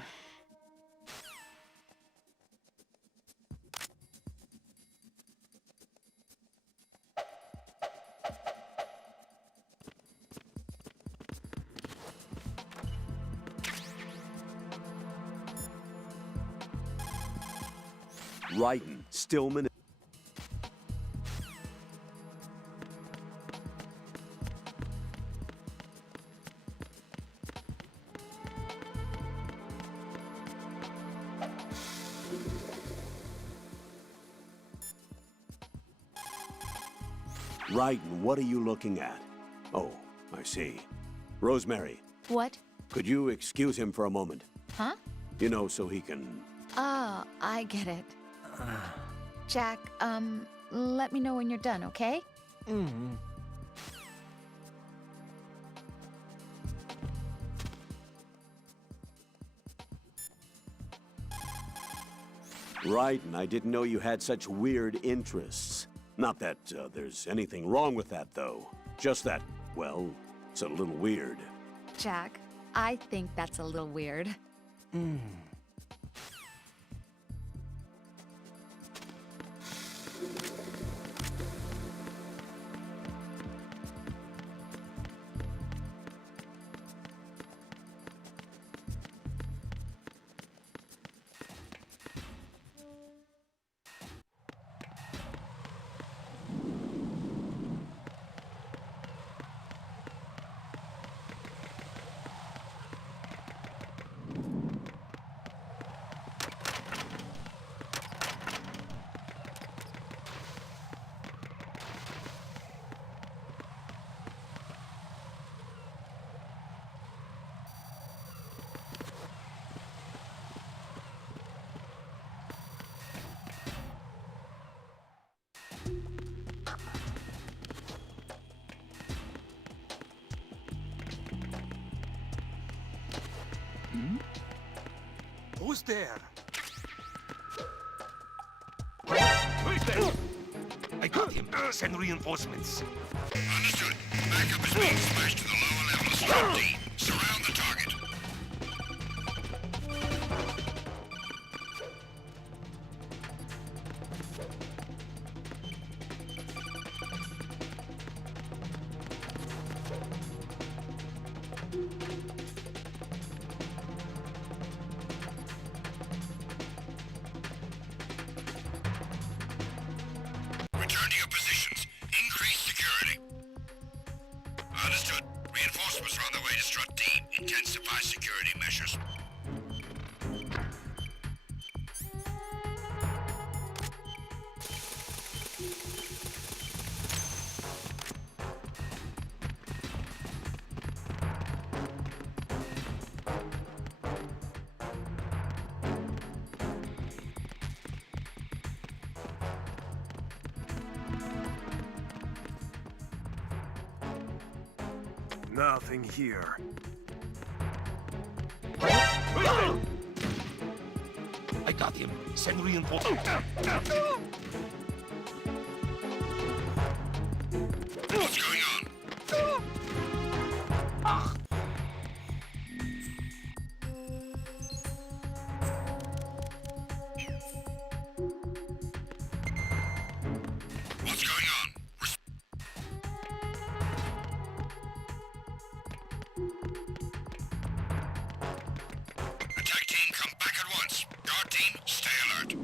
Raiden, Stillman. Raiden, what are you looking at? Oh, I see. Rosemary. What? Could you excuse him for a moment? Huh? You know, so he can... Oh, I get it. Jack, let me know when you're done, okay? Mm-hmm. Raiden, I didn't know you had such weird interests. Not that there's anything wrong with that, though. Just that, well, it's a little weird. Jack, I think that's a little weird. Who's there? Who's there? I got him. Send reinforcements. Understood. Backup is being smashed to the lower level of Strap D. Surround the target. Return to your positions. Increase security. Understood. Reinforcements are on their way to Strut D. Intensify security measures. Nothing here. I got him. Send reinforcements. What's going on? What's going on? Attack team, come back at once. Guard team, stay alert.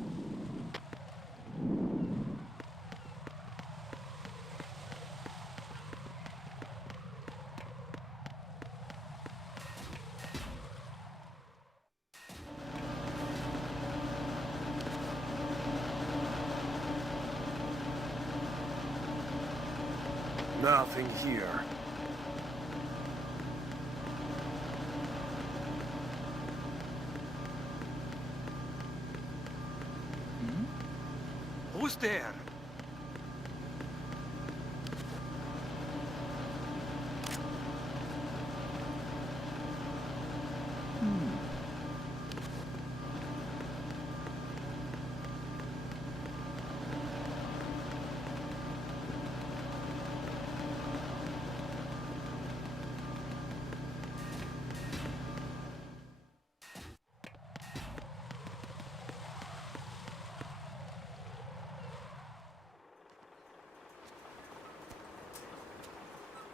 Nothing here. Who's there?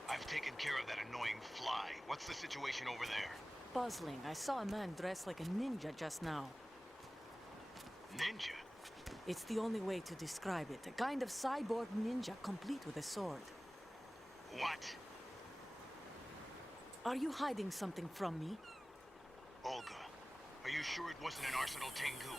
I've taken care of that annoying fly. What's the situation over there? Puzzling. I saw a man dressed like a ninja just now. Ninja? It's the only way to describe it. A kind of cyborg ninja, complete with a sword. What? Are you hiding something from me? Olga, are you sure it wasn't an Arsenal Tengu?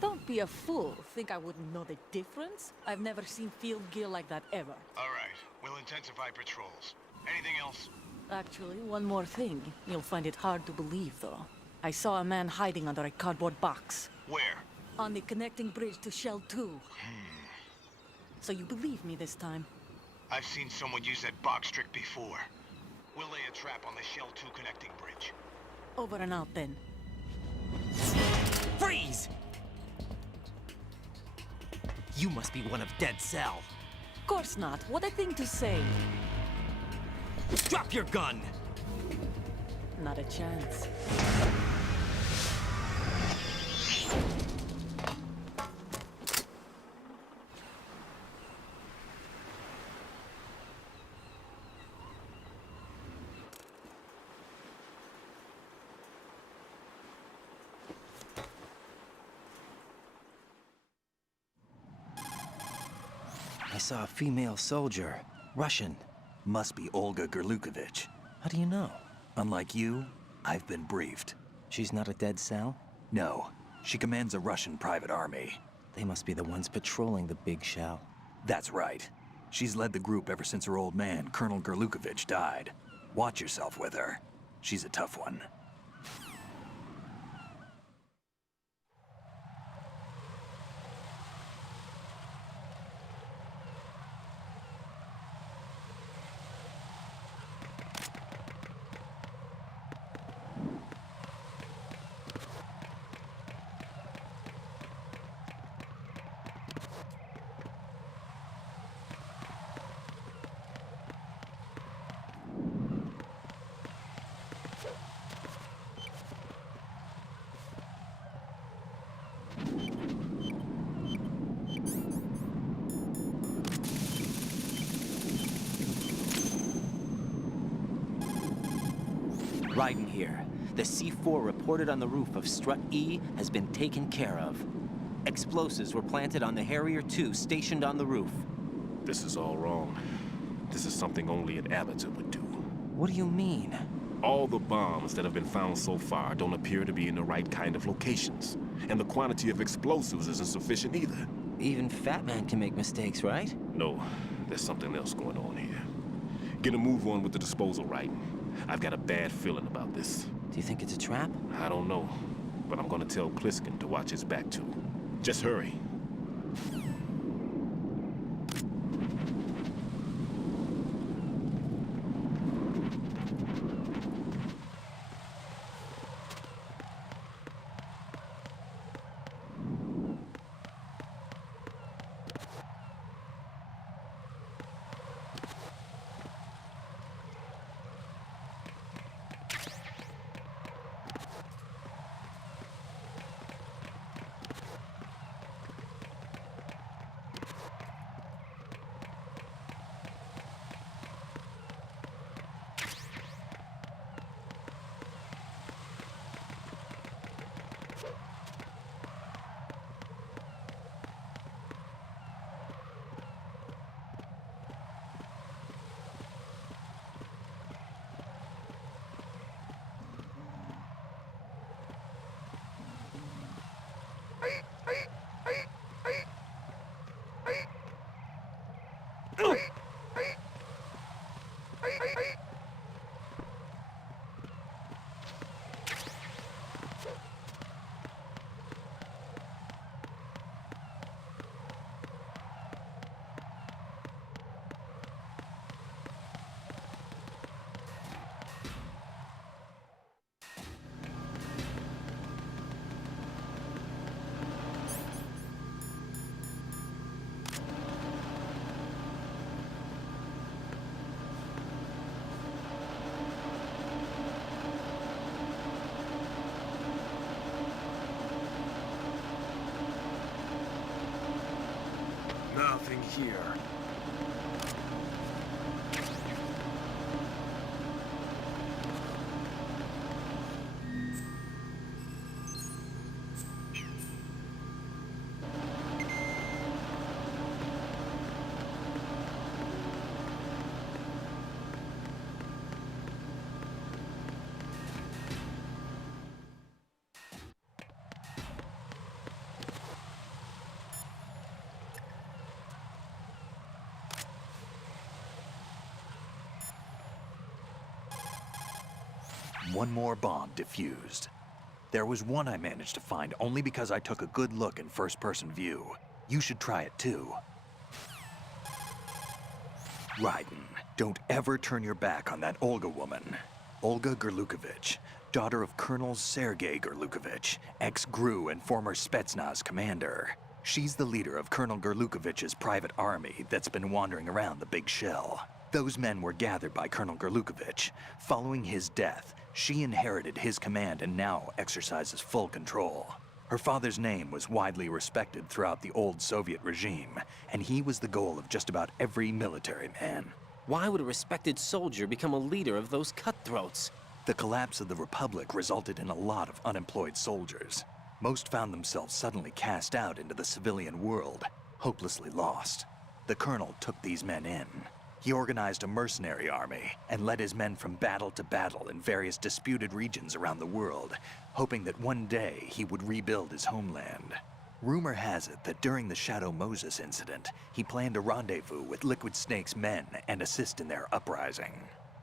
Don't be a fool. Think I wouldn't know the difference? I've never seen field gear like that ever. All right, we'll intensify patrols. Anything else? Actually, one more thing. You'll find it hard to believe, though. I saw a man hiding under a cardboard box. Where? On the connecting bridge to Shell 2. So you believe me this time? I've seen someone use that box trick before. We'll lay a trap on the Shell 2 connecting bridge. Over and out, then. Freeze! You must be one of Dead Cell. Of course not. What a thing to say. Drop your gun! Not a chance. I saw a female soldier. Russian. Must be Olga Gerlukovich. How do you know? Unlike you, I've been briefed. She's not a dead cell? No. She commands a Russian private army. They must be the ones patrolling the big shell. That's right. She's led the group ever since her old man, Colonel Gerlukovich, died. Watch yourself with her. She's a tough one. Raiden here. The C4 reported on the roof of Strut E has been taken care of. Explosives were planted on the Harrier 2 stationed on the roof. This is all wrong. This is something only an amateur would do. What do you mean? All the bombs that have been found so far don't appear to be in the right kind of locations. And the quantity of explosives isn't sufficient either. Even Fat Man can make mistakes, right? No, there's something else going on here. Get a move on with the disposal, right? I've got a bad feeling about this. Do you think it's a trap? I don't know, but I'm gonna tell Pliskin to watch his back too. Just hurry. Nothing here. One more bomb defused. There was one I managed to find only because I took a good look in first-person view. You should try it too. Raiden, don't ever turn your back on that Olga woman. Olga Gerlukovich, daughter of Colonel Sergei Gerlukovich, ex-GRU and former Spetsnaz commander. She's the leader of Colonel Gerlukovich's private army that's been wandering around the Big Shell. Those men were gathered by Colonel Gerlukovich. Following his death, she inherited his command and now exercises full control. Her father's name was widely respected throughout the old Soviet regime, and he was the goal of just about every military man. Why would a respected soldier become a leader of those cutthroats? The collapse of the Republic resulted in a lot of unemployed soldiers. Most found themselves suddenly cast out into the civilian world, hopelessly lost. the Colonel took these men in. He organized a mercenary army and led his men from battle to battle in various disputed regions around the world, hoping that one day he would rebuild his homeland. Rumor has it that during the Shadow Moses incident, he planned a rendezvous with Liquid Snake's men and assist in their uprising.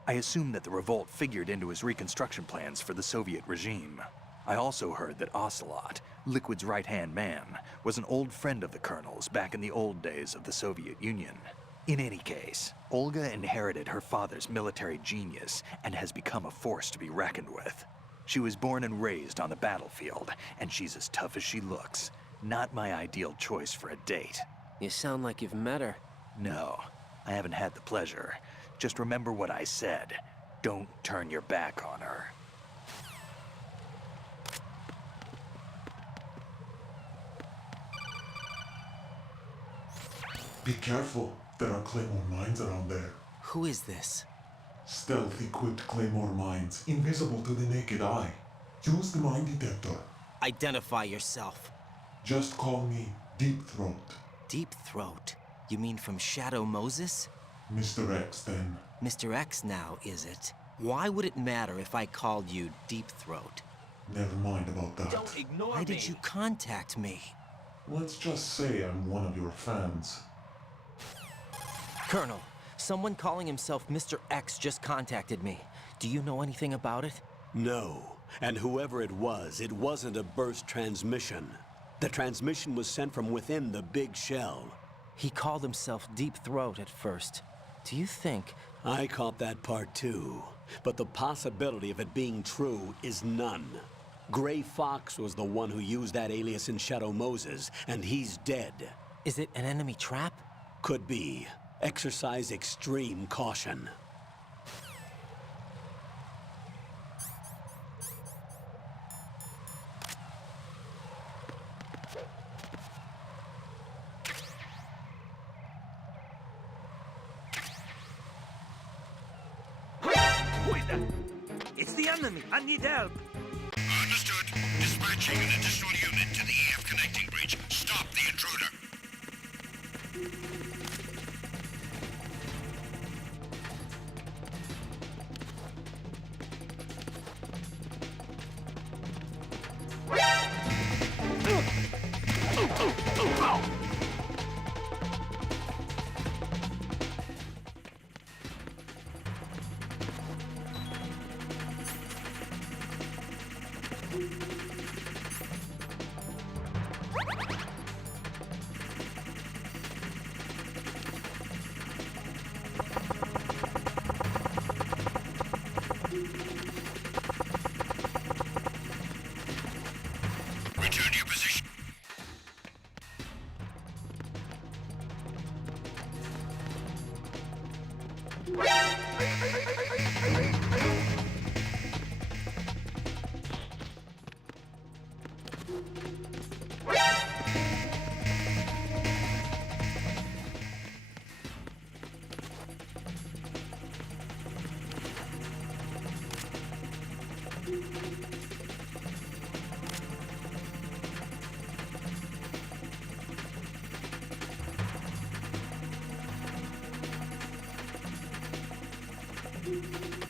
I assume that the revolt figured into his reconstruction plans for the Soviet regime. I also heard that Ocelot, Liquid's right-hand man, was an old friend of the Colonel's back in the old days of the Soviet Union. In any case, Olga inherited her father's military genius and has become a force to be reckoned with. She was born and raised on the battlefield, and she's as tough as she looks. Not my ideal choice for a date. You sound like you've met her. No, I haven't had the pleasure. Just remember what I said. Don't turn your back on her. Be careful. There are Claymore mines around there. Who is this? Stealth-equipped Claymore mines, invisible to the naked eye. Use the mine detector. Identify yourself. Just call me Deep Throat. Deep Throat? You mean from Shadow Moses? Mr. X, then. Mr. X now, is it? Why would it matter if I called you Deep Throat? Never mind about that. Don't ignore me! Why did you contact me? Let's just say I'm one of your fans. Colonel, someone calling himself Mr. X just contacted me. Do you know anything about it? No. And whoever it wasn't a burst transmission. The transmission was sent from within the big shell. He called himself Deep Throat at first. Do you think... I caught that part too. But the possibility of it being true is none. Gray Fox was the one who used that alias in Shadow Moses, and he's dead. Is it an enemy trap? Could be. Exercise extreme caution. Who is that? It's the enemy. I need help. Understood. Dispatching an additional unit to the EF connecting bridge. Stop the intruder. Return to your position.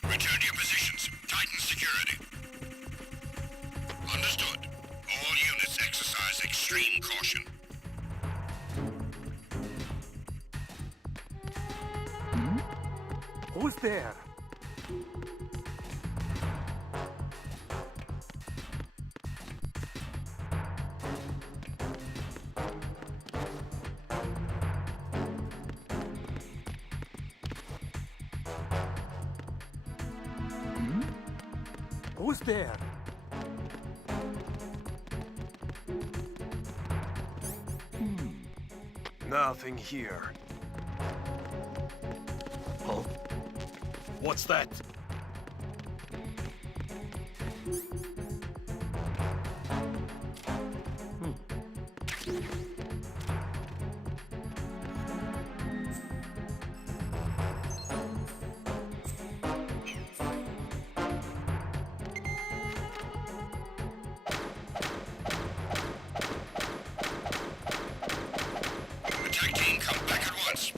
Return to your positions. Tighten security. Understood. All units exercise extreme caution. Who's there? Who's there? Nothing here. Oh. What's that? Attack team, come back at once.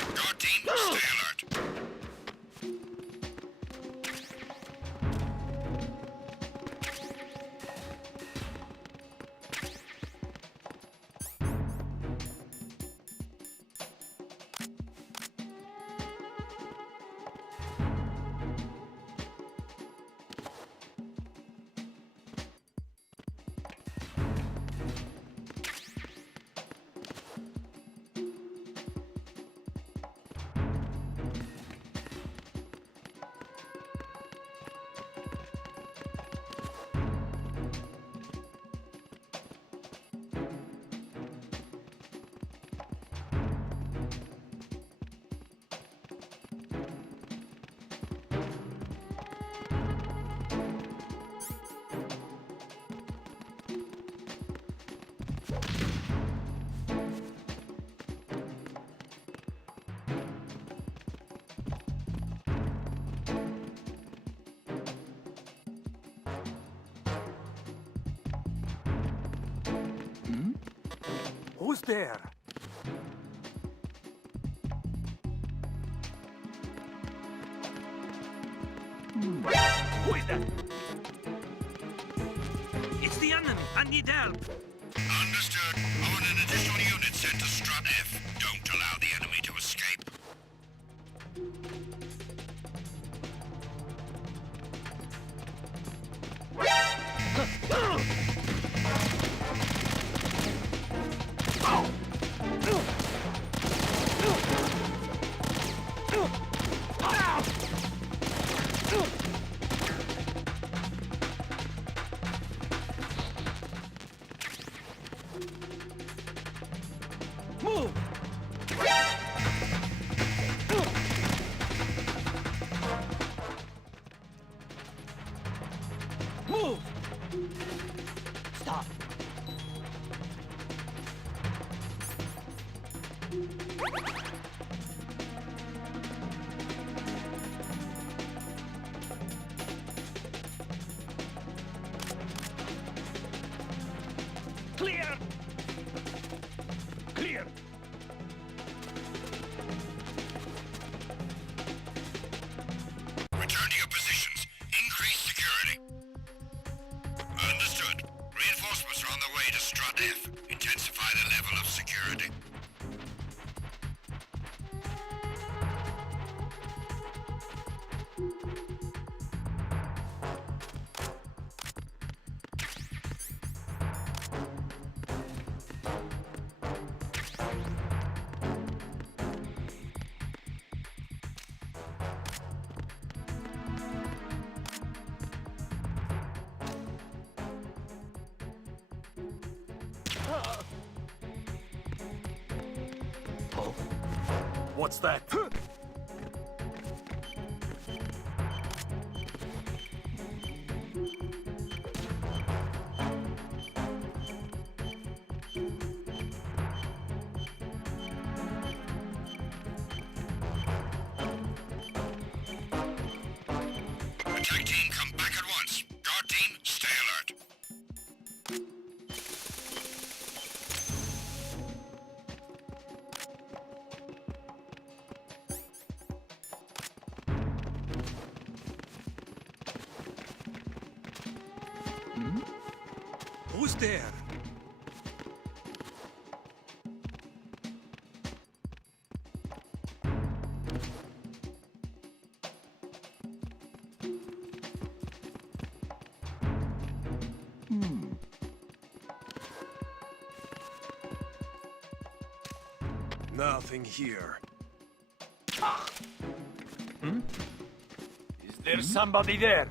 Who's there? Who is that? It's the enemy. I need help. Understood. I want an additional unit sent to Strut F. Don't allow the enemy to escape. Move! Move! Stop. Clear! Clear! Return to your positions. Increase security. Understood. Reinforcements are on the way to Strut F. Intensify the level of security. What's that? Attack team, come back at once. Guard team, stay alert. Who's there? Nothing here. Is there somebody there?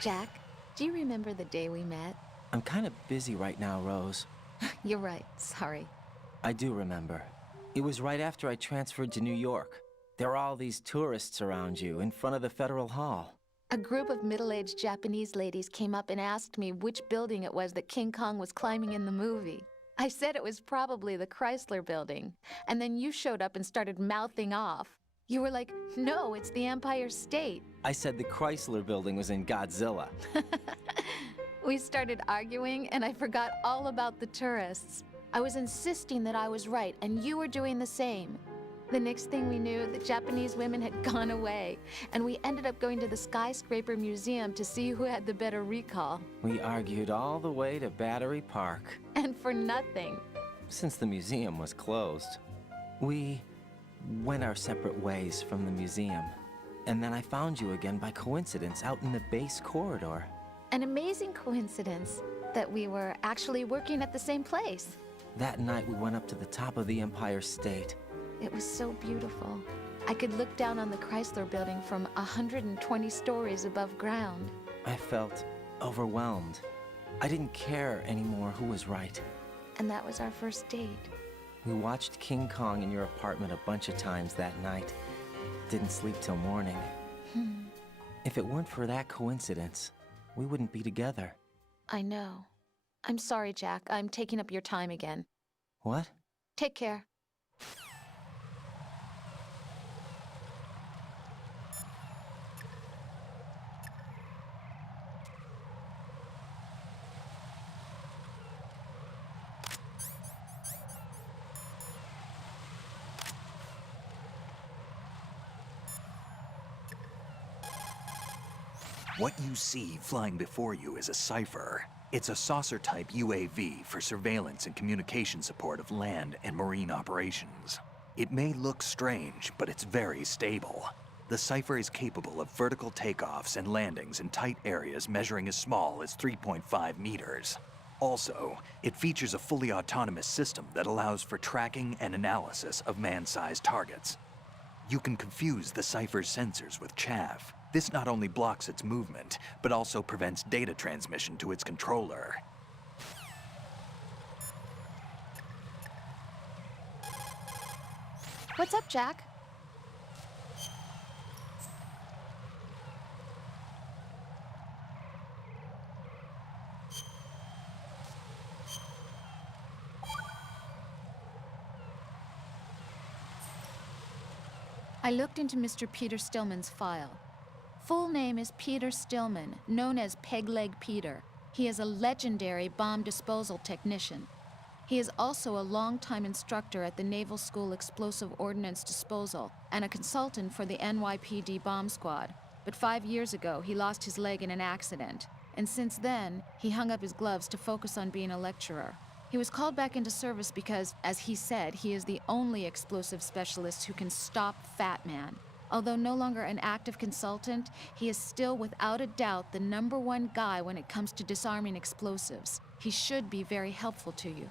Jack, do you remember the day we met? I'm kind of busy right now, Rose. You're right, sorry. I do remember. It was right after I transferred to New York. There were all these tourists around you in front of the Federal Hall. A group of middle-aged Japanese ladies came up and asked me which building it was that King Kong was climbing in the movie. I said it was probably the Chrysler building, and then you showed up and started mouthing off. You were like, no, it's the Empire State. I said the Chrysler building was in Godzilla. We started arguing, and I forgot all about the tourists. I was insisting that I was right, and you were doing the same. The next thing we knew, the Japanese women had gone away, and we ended up going to the Skyscraper Museum to see who had the better recall. We argued all the way to Battery Park. And for nothing. Since the museum was closed, we went our separate ways from the museum. And then I found you again by coincidence out in the base corridor. An amazing coincidence that we were actually working at the same place. That night we went up to the top of the Empire State. It was so beautiful. I could look down on the Chrysler Building from 120 stories above ground. I felt overwhelmed. I didn't care anymore who was right. And that was our first date. We watched King Kong in your apartment a bunch of times that night. Didn't sleep till morning. If it weren't for that coincidence, we wouldn't be together. I know. I'm sorry, Jack. I'm taking up your time again. What? Take care. What you see flying before you is a Cypher. It's a saucer-type UAV for surveillance and communication support of land and marine operations. It may look strange, but it's very stable. The Cypher is capable of vertical takeoffs and landings in tight areas measuring as small as 3.5 meters. Also, it features a fully autonomous system that allows for tracking and analysis of man-sized targets. You can confuse the Cypher's sensors with chaff. This not only blocks its movement, but also prevents data transmission to its controller. What's up, Jack? I looked into Mr. Peter Stillman's file. Full name is Peter Stillman, known as Pegleg Peter. He is a legendary bomb disposal technician. He is also a longtime instructor at the Naval School Explosive Ordnance Disposal and a consultant for the NYPD bomb squad. But 5 years ago, he lost his leg in an accident. And since then, he hung up his gloves to focus on being a lecturer. He was called back into service because, as he said, he is the only explosive specialist who can stop Fat Man. Although no longer an active consultant, he is still without a doubt the #1 guy when it comes to disarming explosives. He should be very helpful to you.